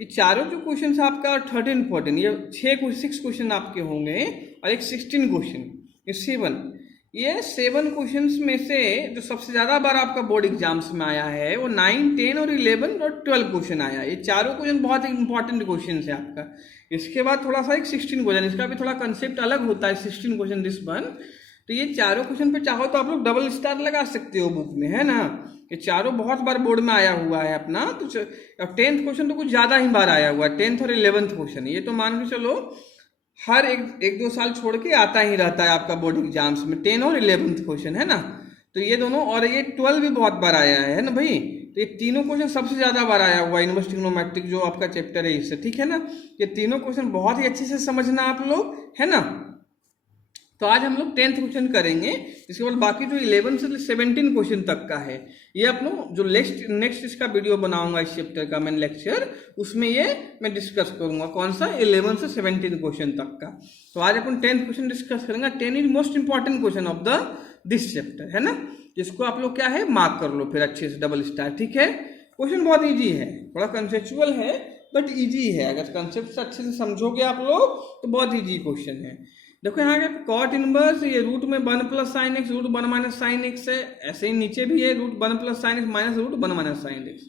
ये चारों जो क्वेश्चन आपका, और 13 14 ये 6 क्वेश्चन आपके होंगे, और एक 16 क्वेश्चन, ये 7, ये 7 क्वेश्चंस में से जो सबसे ज्यादा बार आपका बोर्ड एग्जाम्स में आया है वो 9, 10 और 11 और 12 क्वेश्चन आया। ये चारों क्वेश्चन बहुत ही इंपॉर्टेंट क्वेश्चन है आपका। इसके बाद थोड़ा सा एक 16 क्वेश्चन, इसका भी थोड़ा कंसेप्ट अलग होता है, 16 क्वेश्चन दिस वन। तो ये चारों क्वेश्चन पे चाहो तो आप लोग डबल स्टार लगा सकते हो बुक में, है ना। ये चारों बहुत बार बोर्ड में आया हुआ है अपना। तो 10th क्वेश्चन तो कुछ ज्यादा ही बार आया हुआ है, 10th और 11th क्वेश्चन। ये तो मान के चलो हर एक दो साल छोड़ के आता ही रहता है आपका बोर्ड एग्जाम्स में, 10 और 11th क्वेश्चन, है ना। तो ये दोनों, और ये 12 भी बहुत बार आया है ना भाई। तो ये तीनों क्वेश्चन सबसे ज्यादा बार आया हुआ है इनवर्स ट्रिग्नोमेट्रिक जो आपका चैप्टर है इससे। ठीक है ना। ये तीनों क्वेश्चन बहुत ही अच्छे से समझना आप लोग, है ना। तो आज हम लोग 10th क्वेश्चन करेंगे, इसके बाद बाकी जो 11 से 17 क्वेश्चन तक का है ये अपनों जो नेक्स्ट इसका वीडियो बनाऊंगा इस चैप्टर का मैं लेक्चर, उसमें ये मैं डिस्कस करूंगा कौन सा 11 से 17 क्वेश्चन तक का। तो आज अपन 10th क्वेश्चन डिस्कस करेंगे। 10 is most important question of the this chapter, है ना, जिसको आप लोग क्या है मार्क कर लो फिर अच्छे से डबल स्टार। ठीक है, क्वेश्चन बहुत ईजी है, थोड़ा कंसेप्चुअल है बट ईजी है। अगर कंसेप्ट अच्छे से समझोगे आप लोग तो बहुत ईजी क्वेश्चन है। देखो यहाँ के कॉट इनवर्स, ये रूट में 1 plus sine x, root 1 minus sine x है। ऐसे ही नीचे भी है root 1 plus sine x minus root 1 minus sine x.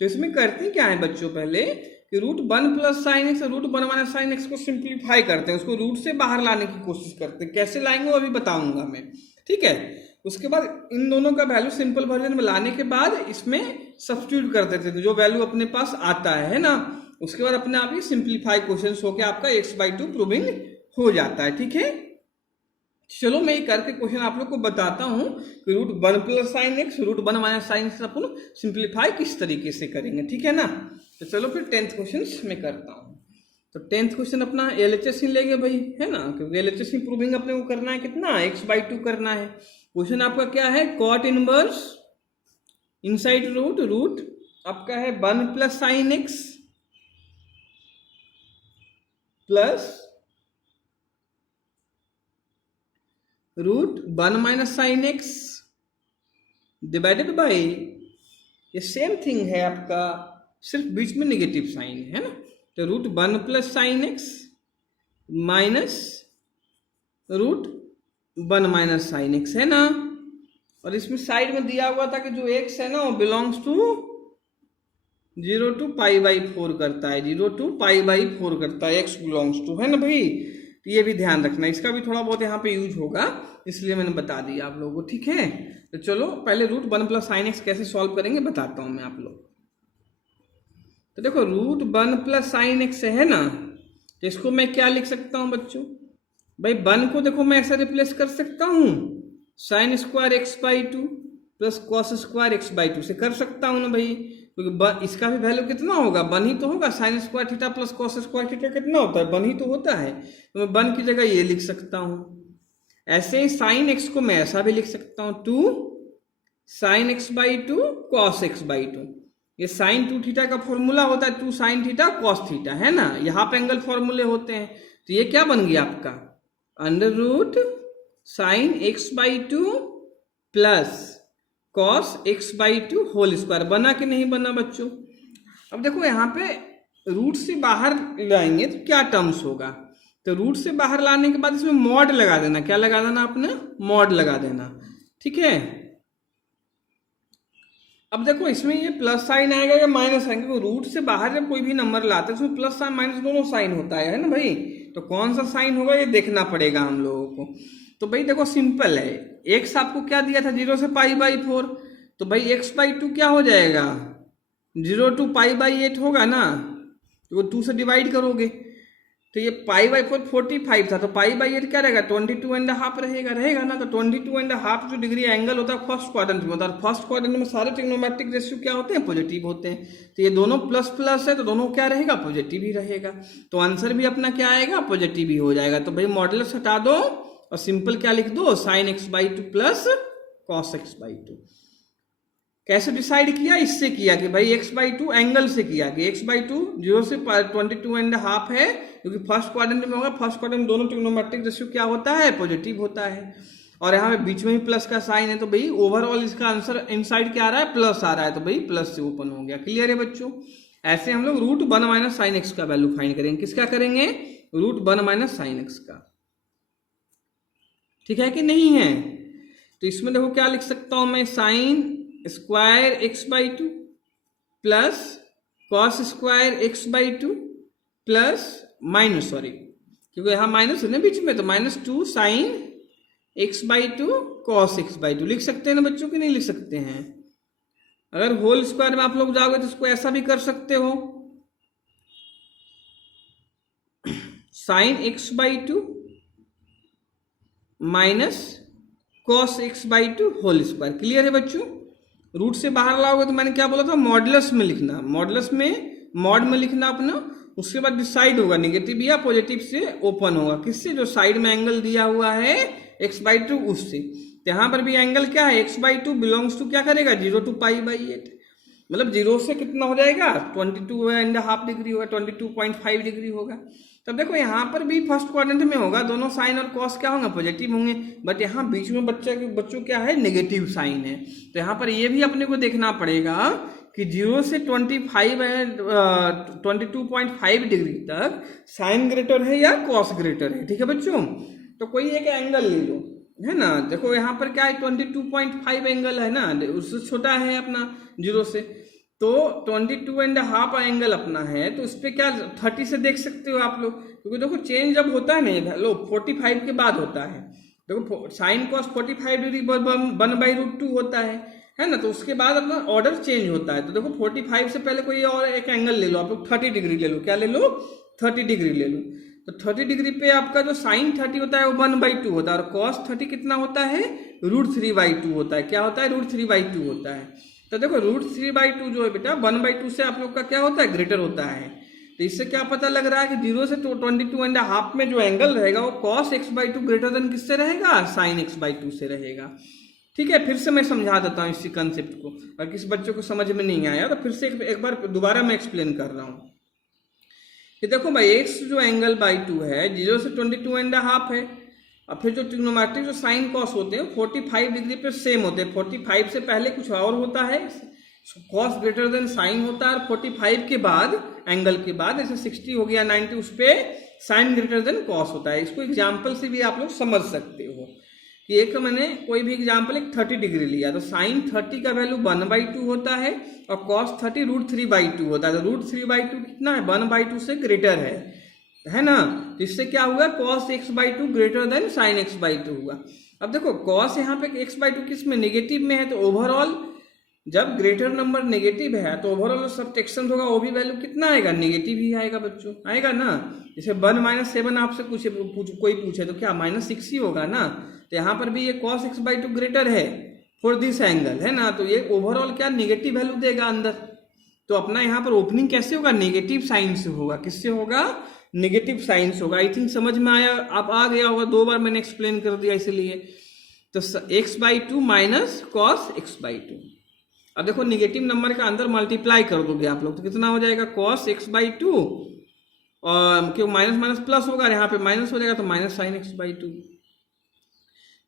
तो इसमें करते क्या है बच्चों, पहले कि root 1 plus sine x root 1 minus sine x को सिंप्लीफाई करते हैं, उसको रूट से बाहर लाने की कोशिश करते हैं। कैसे लाएंगे वो अभी बताऊंगा मैं, ठीक है। उसके बाद इन दोनों का वैल्यू सिंपल वर्जन में लाने के बाद इसमें सब्स्टिट्यूट कर देते थे, जो वैल्यू अपने पास आता है ना, उसके बाद अपने आप ही सिंप्लीफाई क्वेश्चन होकर आपका x/2 प्रूविंग हो जाता है। ठीक है, चलो मैं ये करके क्वेश्चन आप लोग को बताता हूं कि root 1 plus sine x root 1 minus sine x अपन सिंप्लीफाई किस तरीके से करेंगे, ठीक है ना। तो चलो फिर 10th क्वेश्चन मैं करता हूं। तो 10th क्वेश्चन अपना LHS ही लेंगे भाई, है ना, क्योंकि LHS प्रूविंग अपने को करना है कितना, x/2 करना है। क्वेश्चन आपका क्या है, कॉट इनवर्स इनसाइड रूट आपका है 1 plus sine x plus root 1 minus sine x divided by, ये सेम थिंग है आपका, सिर्फ बीच में नेगेटिव साइन है ना। तो root 1 plus sine x minus root 1 minus sine x है ना। और इसमें साइड में दिया हुआ था कि जो x है ना वो बिलोंग्स टू 0 to π/4 करता है, 0 to π/4 करता है, x बिलोंग्स टू, है ना भाई। तो ये भी ध्यान रखना, इसका भी थोड़ा बहुत यहाँ पे यूज होगा, इसलिए मैंने बता दिया आप लोगों को, ठीक है। तो चलो पहले रूट 1 प्लस साइन एक्स कैसे सॉल्व करेंगे बताता हूं मैं आप लोग। तो देखो रूट 1 प्लस साइन एक्स है ना, तो इसको मैं क्या लिख सकता हूं बच्चों, भाई 1 को देखो मैं ऐसा रिप्लेस कर सकता हूं sine square x/2 plus cos square x/2 से कर सकता हूं ना भाई, क्योंकि इसका भी वैल्यू कितना होगा, 1 ही तो होगा। Sine square theta plus cos square theta कितना होता है, 1 ही तो होता है। तो मैं 1 की जगह ये लिख सकता हूं। ऐसे ही साइन एक्स को मैं ऐसा भी लिख सकता हूं 2 साइन x/2 कॉस x/2। ये साइन 2 थीटा का फॉर्मूला होता है 2 साइन थीटा कॉस थीटा, है ना, यहाँ पे एंगल फॉर्मूले होते हैं। तो ये क्या बन गया आपका under root sine x/2 plus cos x/2 whole square. बना कि नहीं बना बच्चों। अब देखो यहाँ पे रूट से बाहर लाएंगे तो क्या टर्म्स होगा, तो रूट से बाहर लाने के बाद इसमें मॉड लगा देना। क्या लगा देना आपने, मॉड लगा देना, ठीक है। अब देखो इसमें ये प्लस साइन आएगा या माइनस साइन, क्योंकि रूट से बाहर जब कोई भी नंबर लाते हैं उसमें प्लस साइन माइनस दोनों साइन होता है ना भाई। तो कौन सा साइन होगा ये देखना पड़ेगा हम लोगों को। तो भाई देखो सिंपल है, x आपको क्या दिया था 0 से π/4, तो भाई x/2 क्या हो जाएगा 0 to π/8 होगा ना, तो वो 2 से डिवाइड करोगे तो ये π/4 45 था, तो π/8 क्या रहेगा 22.5 रहेगा ना। तो 22.5 जो डिग्री एंगल होता है फर्स्ट क्वाड्रेंट में होता है। फर्स्ट क्वाड्रेंट में सारे ट्रिग्नोमेट्रिक रेशियो क्या होते हैं, पॉजिटिव होते हैं। तो ये दोनों प्लस प्लस है तो दोनों क्या रहेगा, पॉजिटिव ही रहेगा। तो आंसर भी अपना क्या आएगा, पॉजिटिव ही हो जाएगा। तो भाई मॉडुलस हटा दो और सिंपल क्या लिख दो sign x/2 plus cos x/2। कैसे डिसाइड किया, इससे किया कि भाई x/2 एंगल से किया कि x/2 0 से 22.5 है, क्योंकि फर्स्ट क्वाड्रेंट में होगा। फर्स्ट क्वाड्रेंट में दोनों ट्रिग्नोमेट्रिक रेशियो क्या होता है, पॉजिटिव होता है। और यहाँ पे बीच में भी प्लस का साइन है, तो भाई ओवरऑल इसका आंसर इनसाइड क्या आ रहा है, प्लस आ रहा है। तो भाई प्लस से ओपन हो गया। क्लियर है बच्चों। ऐसे हम लोग रूट 1 माइनस साइन एक्स का वैल्यू फाइंड करेंगे। किसका करेंगे, रूट 1 माइनस साइन एक्स का, ठीक है कि नहीं है। तो इसमें देखो क्या लिख सकता हूं मैं, sine square x/2 plus cos square x/2 plus minus, sorry क्योंकि यहां माइनस है ना बीच में, तो -2 साइन x/2 कॉस x/2 लिख सकते हैं ना बच्चों की नहीं लिख सकते हैं। अगर होल स्क्वायर में आप लोग जाओगे तो इसको ऐसा भी कर सकते हो, sine x/2 minus cos x/2 whole square. Clear है बच्चों। रूट से बाहर लाओगे तो मैंने क्या बोला था, मॉडुलस में लिखना, मॉडुलस में मॉड में लिखना अपना, उसके बाद डिसाइड होगा निगेटिव या पॉजिटिव से ओपन होगा, किससे, जो साइड में एंगल दिया हुआ है x/2 उससे। तो यहाँ पर भी एंगल क्या है, x/2 बिलोंग्स टू क्या करेगा 0 to π/8, मतलब 0 से कितना हो जाएगा 22.5 डिग्री होगा, 22.5 डिग्री होगा। तब देखो यहाँ पर भी फर्स्ट क्वाड्रेंट में होगा, दोनों साइन और कॉस क्या होंगे, पॉजिटिव होंगे, बट यहाँ बीच में बच्चों क्या है, नेगेटिव साइन है। तो यहाँ पर ये भी अपने को देखना पड़ेगा कि 0 से 22.5 डिग्री तक साइन ग्रेटर है या कॉस ग्रेटर है। ठीक है बच्चों, तो कोई एक एंगल ले लो, है ना। देखो यहाँ पर क्या है 22.5 एंगल है ना, उससे छोटा है अपना 0 से, तो 22.5 एंगल अपना है, तो उस पर क्या 30 से देख सकते हो आप लोग, क्योंकि देखो चेंज जब होता है ना, लो 45 के बाद होता है, देखो साइन कॉस 45 डिग्री 1/√2 होता है ना, तो उसके बाद अपना ऑर्डर चेंज होता है। तो देखो 45 से पहले कोई और एक एंगल ले लो आप लोग, 30 डिग्री ले लो, क्या ले लो 30 डिग्री ले लो। तो 30 डिग्री पे आपका जो साइन 30 होता है वो 1/2 होता है, और कॉस 30 कितना होता है √3/2 होता है, क्या होता है √3/2 होता है। तो देखो √3/2 जो है बेटा 1/2 से आप लोग का क्या होता है, ग्रेटर होता है। तो इससे क्या पता लग रहा है कि 0 से 22.5 में जो एंगल रहेगा वो cos x/2 ग्रेटर देन किससे रहेगा, sin x/2 से रहेगा। ठीक है, फिर से मैं समझा देता हूँ इसी कंसेप्ट को, और किसी बच्चों को समझ में नहीं आया तो फिर से एक बार दोबारा मैं एक्सप्लेन कर रहा हूँ कि देखो भाई x जो एंगल बाई 2 है 0 से 22.5 है, और फिर जो ट्रिग्नोमेट्रिक जो साइन कॉस होते हैं 45 डिग्री पे सेम होते हैं, 45 से पहले कुछ और होता है, कॉस ग्रेटर देन साइन होता है, और 45 के बाद एंगल के बाद जैसे 60 हो गया 90 उस पर साइन ग्रेटर देन कॉस होता है। इसको एग्जाम्पल से भी आप लोग समझ सकते हो कि एक मैंने कोई भी एग्जाम्पल एक 30 डिग्री लिया, तो साइन 30 का वैल्यू 1/2 होता है और कॉस 30 √3/2 होता है। तो √3/2 कितना है, 1/2 से ग्रेटर है ना, तो इससे क्या हुआ cos x/2 greater than sin x/2 हुआ। अब देखो cos यहाँ पे x/2 किस में, नेगेटिव में है, तो ओवरऑल जब ग्रेटर नंबर नेगेटिव है तो ओवरऑल सब्ट्रैक्शन होगा, वो भी वैल्यू कितना आएगा, नेगेटिव ही आएगा बच्चों, आएगा ना। जैसे 1 - 7 आपसे कोई पूछे तो क्या -6 ही होगा ना। तो यहाँ पर भी ये cos x/2 ग्रेटर है फॉर दिस एंगल, है ना, तो ये ओवरऑल क्या नेगेटिव वैल्यू देगा अंदर। तो अपना यहाँ पर ओपनिंग कैसे होगा, नेगेटिव साइन से होगा, किससे होगा, नेगेटिव साइन से होगा। आई थिंक समझ में आया, आप आ गया होगा, 2 बार मैंने एक्सप्लेन कर दिया इसलिए। तो x/2 माइनस cos x/2, अब देखो निगेटिव नंबर का अंदर मल्टीप्लाई कर दोगे आप लोग तो कितना हो जाएगा cos x/2, और क्यों माइनस माइनस प्लस होगा, यहाँ पे माइनस हो जाएगा तो माइनस sin x/2।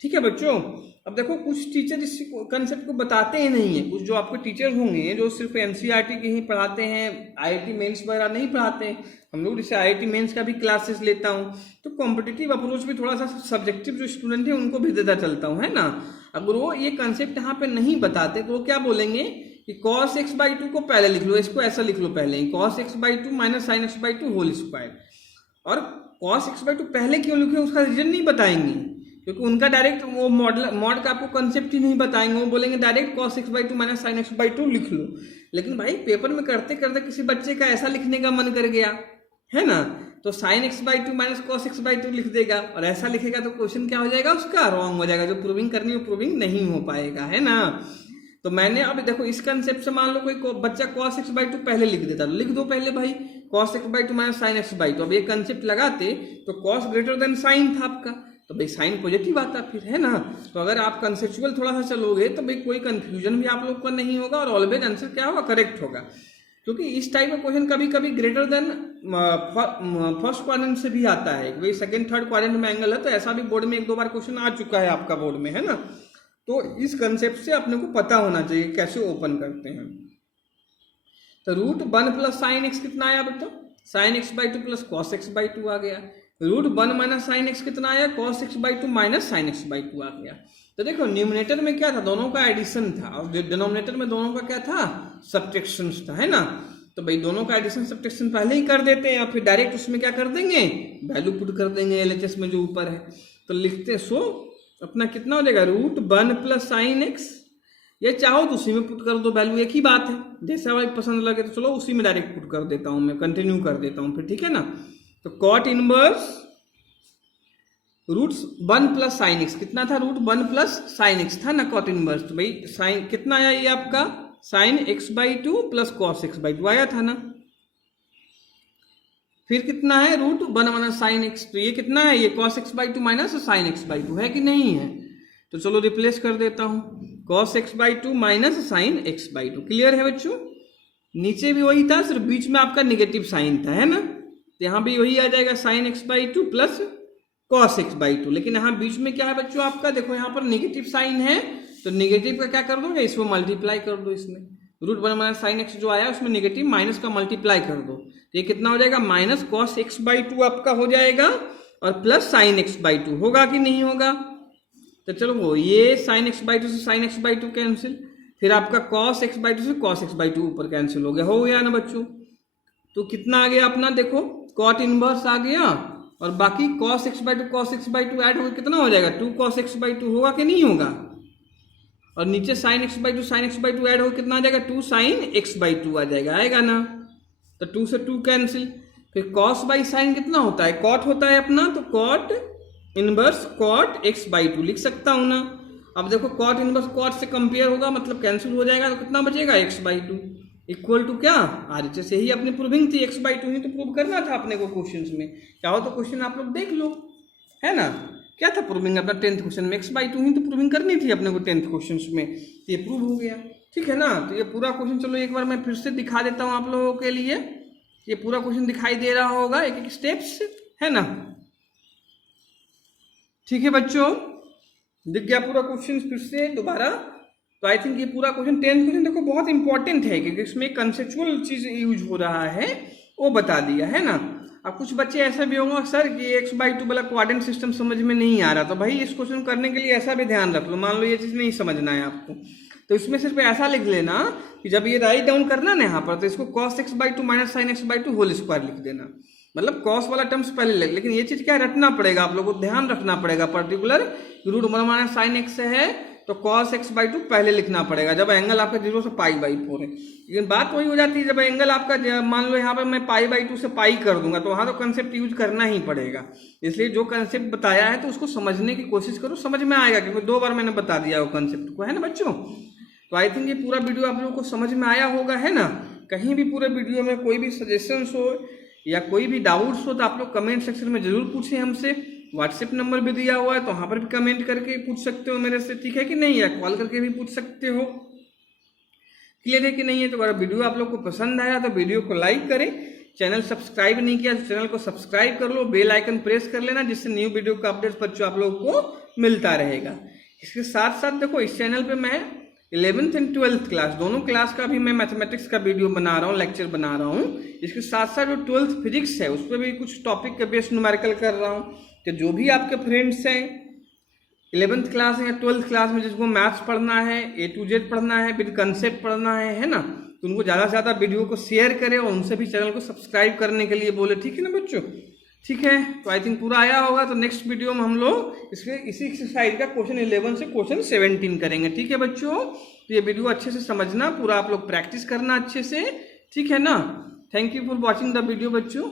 ठीक है बच्चों, अब देखो कुछ टीचर इस कंसेप्ट को बताते ही नहीं है, कुछ जो आपके टीचर होंगे जो सिर्फ एनसीईआरटी के ही पढ़ाते हैं, आईआईटी मेंस वगैरह नहीं पढ़ाते हैं। हम लोग जैसे आईआईटी मेंस का भी क्लासेस लेता हूँ, तो कॉम्पिटिटिव अप्रोच भी थोड़ा सा सब्जेक्टिव जो स्टूडेंट है उनको भी देता चलता हूँ, है ना। अगर वो ये कंसेप्ट यहाँ पे नहीं बताते तो वो क्या बोलेंगे कि cos x/2 को पहले लिख लो, इसको ऐसा लिख लो पहले ही, cos x/2 minus sin x/2 whole square. और cos x/2 पहले क्यों लिखे उसका रीजन नहीं बताएंगे, क्योंकि उनका डायरेक्ट वो मॉड का आपको कंसेप्ट ही नहीं बताएंगे, वो बोलेंगे direct cos x/2 minus sin x/2 लिख लो। लेकिन भाई पेपर में करते करते किसी बच्चे का ऐसा लिखने का मन कर गया, है ना, तो sin x/2 minus cos x/2 लिख देगा, और ऐसा लिखेगा तो क्वेश्चन क्या हो जाएगा, उसका रॉन्ग हो जाएगा, जो प्रूविंग करनी है वो प्रूविंग नहीं हो पाएगा, है ना। तो मैंने अब देखो इस कंसेप्ट से मान लो कोई बच्चा cos x/2 पहले लिख देता, तो लिख दो पहले भाई cos x/2 minus sin x/2। अब ये कंसेप्ट लगाते तो cos ग्रेटर देन sin था आपका, तो भाई साइन पॉजिटिव आता फिर, है ना। तो अगर आप कंसेप्चुअल थोड़ा सा चलोगे तो भाई कोई कंफ्यूजन भी आप लोग का नहीं होगा, और ऑलवेज आंसर क्या होगा, करेक्ट होगा। क्योंकि इस टाइप का क्वेश्चन कभी कभी ग्रेटर देन फर्स्ट क्वाड्रेंट से भी आता है, भाई सेकंड थर्ड क्वाड्रेंट में एंगल है, तो ऐसा भी बोर्ड में 1-2 बार क्वेश्चन आ चुका है आपका बोर्ड में, है ना। तो इस कंसेप्ट से अपने को पता होना चाहिए कैसे ओपन करते हैं। तो √1 प्लस साइन एक्स कितना आया बेटा, sin x/2 plus cos x/2 आ गया। √1 माइनस साइन एक्स कितना आया, cos x/2 minus sin x/2 आ गया। तो देखो न्यूमिनेटर में क्या था, दोनों का एडिशन था, और डिनोमिनेटर में दोनों का क्या था, सब्ट्रैक्शन था, है ना। तो भाई दोनों का एडिशन सब्ट्रैक्शन पहले ही कर देते हैं, या फिर डायरेक्ट उसमें क्या कर देंगे, वैल्यू पुट कर देंगे LHS में जो ऊपर है। तो लिखते हैं, सो अपना कितना हो जाएगा √1 प्लस साइन एक्स, ये चाहो तो उसी में पुट कर दो वैल्यू, एक ही बात है, जैसा भाई पसंद लगे तो चलो उसी में डायरेक्ट पुट कर देता हूँ मैं, कंटिन्यू कर देता हूँ फिर, ठीक है ना। तो cot inverse √1 plus sine x कितना था, √1 प्लस साइन एक्स था ना cot इनवर्स। तो भाई साइन कितना आया ये आपका, sin x/2 plus cos x/2 आया था ना। फिर कितना है रूट 1 माइनस साइन एक्स, तो ये कितना है, ये cos x by two minus sine x by to है कि नहीं है। तो चलो रिप्लेस कर देता हूं, cos x by two minus sine x by to. Clear है बच्चों, नीचे भी वही था, सिर्फ बीच में आपका निगेटिव साइन था, है ना। तो यहाँ भी वही आ जाएगा sign x by two plus cos x by to, लेकिन यहाँ बीच में क्या है बच्चों आपका, देखो यहाँ पर निगेटिव साइन है, तो निगेटिव का क्या कर दोगे, इसको मल्टीप्लाई कर दो, इसमें रूट 1 माइनस साइन एक्स जो आया उसमें निगेटिव माइनस का मल्टीप्लाई कर दो, तो ये कितना हो जाएगा, minus cos x by to आपका हो जाएगा और plus sine x by to, होगा कि नहीं होगा। तो चलो वो ये साइन एक्स बाई टू से sign x by to cancel, फिर आपका cos x बाई टू से cos x बाई टू ऊपर कैंसिल हो गया ना बच्चों। तो कितना आ गया अपना, देखो cot इनवर्स आ गया और बाकी cos x by to add होकर कितना हो जाएगा, 2 cos x बाई टू, होगा कि नहीं होगा। और नीचे sin x by to add होकर कितना आ जाएगा, 2 sin x बाई टू आ जाएगा, आएगा ना। तो 2 से 2 कैंसिल, फिर cos बाई साइन कितना होता है, cot होता है अपना, तो cot inverse cot x by two लिख सकता हूं ना। अब देखो cot इनवर्स cot से कंपेयर होगा, मतलब कैंसिल हो जाएगा, तो कितना बचेगा, x by two equal to क्या, आरएचए से ही अपनी प्रूविंग थी, x बाई टू ही तो प्रूव करना था अपने को क्वेश्चंस में। चाहो तो क्वेश्चन आप लोग देख लो, है ना, क्या था प्रूविंग अपना 10th क्वेश्चन में, x बाई टू ही तो प्रूविंग करनी थी अपने को 10th क्वेश्चन में, तो ये प्रूव हो गया, ठीक है ना। तो ये पूरा क्वेश्चन चलो एक बार मैं फिर से दिखा देता हूँ आप लोगों के लिए, ये पूरा क्वेश्चन दिखाई दे रहा होगा एक एक स्टेप्स, है ना। ठीक है बच्चों, दिख गया पूरा क्वेश्चन फिर से दोबारा। तो आई थिंक ये पूरा क्वेश्चन 10th क्वेश्चन देखो बहुत इंपॉर्टेंट है, क्योंकि इसमें कंसेप्चुअल चीज यूज हो रहा है, वो बता दिया, है ना। अब कुछ बच्चे ऐसा भी होंगे सर कि x बाई टू वाला क्वाड्रेंट सिस्टम समझ में नहीं आ रहा, तो भाई इस क्वेश्चन करने के लिए ऐसा भी ध्यान रख लो, मान लो ये चीज नहीं समझना है आपको, तो इसमें सिर्फ ऐसा लिख लेना कि जब ये राइट डाउन करना ना यहाँ पर, तो इसको cos x by two minus sine x by two whole square लिख देना, मतलब cos वाला टर्म्स पहले लिख, लेकिन ये चीज क्या रटना पड़ेगा, आप लोगों को ध्यान रखना पड़ेगा, particular root 1 minus sine x है तो cos x बाई टू पहले लिखना पड़ेगा जब एंगल आपका 0 से पाई बाई 4 है। लेकिन बात वही हो जाती है जब एंगल आपका मान लो यहाँ पर मैं पाई बाई 2 से पाई कर दूंगा, तो वहां तो कंसेप्ट यूज करना ही पड़ेगा। इसलिए जो कंसेप्ट बताया है तो उसको समझने की कोशिश करो, समझ में आएगा, क्योंकि 2 बार मैंने बता दिया वो कंसेप्ट को, है ना बच्चों। तो आई थिंक ये पूरा वीडियो आप लोगों को समझ में आया होगा, है ना। कहीं भी पूरे वीडियो में कोई भी सजेशंस हो या कोई भी डाउट्स हो तो आप लोग कमेंट सेक्शन में जरूर पूछें हमसे, व्हाट्सएप नंबर भी दिया हुआ है तो वहां पर भी कमेंट करके पूछ सकते हो मेरे से, ठीक है कि नहीं, या कॉल करके भी पूछ सकते हो। क्लियर है कि नहीं है। तो अगर वीडियो आप लोग को पसंद आया तो वीडियो को लाइक करें, चैनल सब्सक्राइब नहीं किया तो चैनल को सब्सक्राइब कर लो, बेल आइकन प्रेस कर लेना, जिससे न्यू वीडियो का अपडेट बच्चों आप लोगों को मिलता रहेगा। इसके साथ साथ देखो इस चैनल पे मैं 11th एंड 12th क्लास दोनों क्लास का भी मैं मैथमेटिक्स का वीडियो बना रहा हूँ, लेक्चर बना रहा हूँ। इसके साथ साथ जो 12th फिजिक्स है उस पर भी कुछ टॉपिक के बेस्ड न्यूमेरिकल कर रहा हूँ। तो जो भी आपके फ्रेंड्स हैं 11th क्लास या 12th क्लास में जिसको मैथ्स पढ़ना है, A to Z पढ़ना है, विद कंसेप्ट पढ़ना है ना, तो उनको ज़्यादा से ज़्यादा वीडियो को शेयर करें और उनसे भी चैनल को सब्सक्राइब करने के लिए बोले, ठीक है ना बच्चों। ठीक है, तो आई थिंक पूरा आया होगा। तो नेक्स्ट वीडियो में हम लोग इसके इसी एक्सरसाइज का क्वेश्चन 11 से क्वेश्चन 17 करेंगे, ठीक है बच्चों। तो ये वीडियो अच्छे से समझना, पूरा आप लोग प्रैक्टिस करना अच्छे से, ठीक है ना। Thank you for watching the video बच्चों।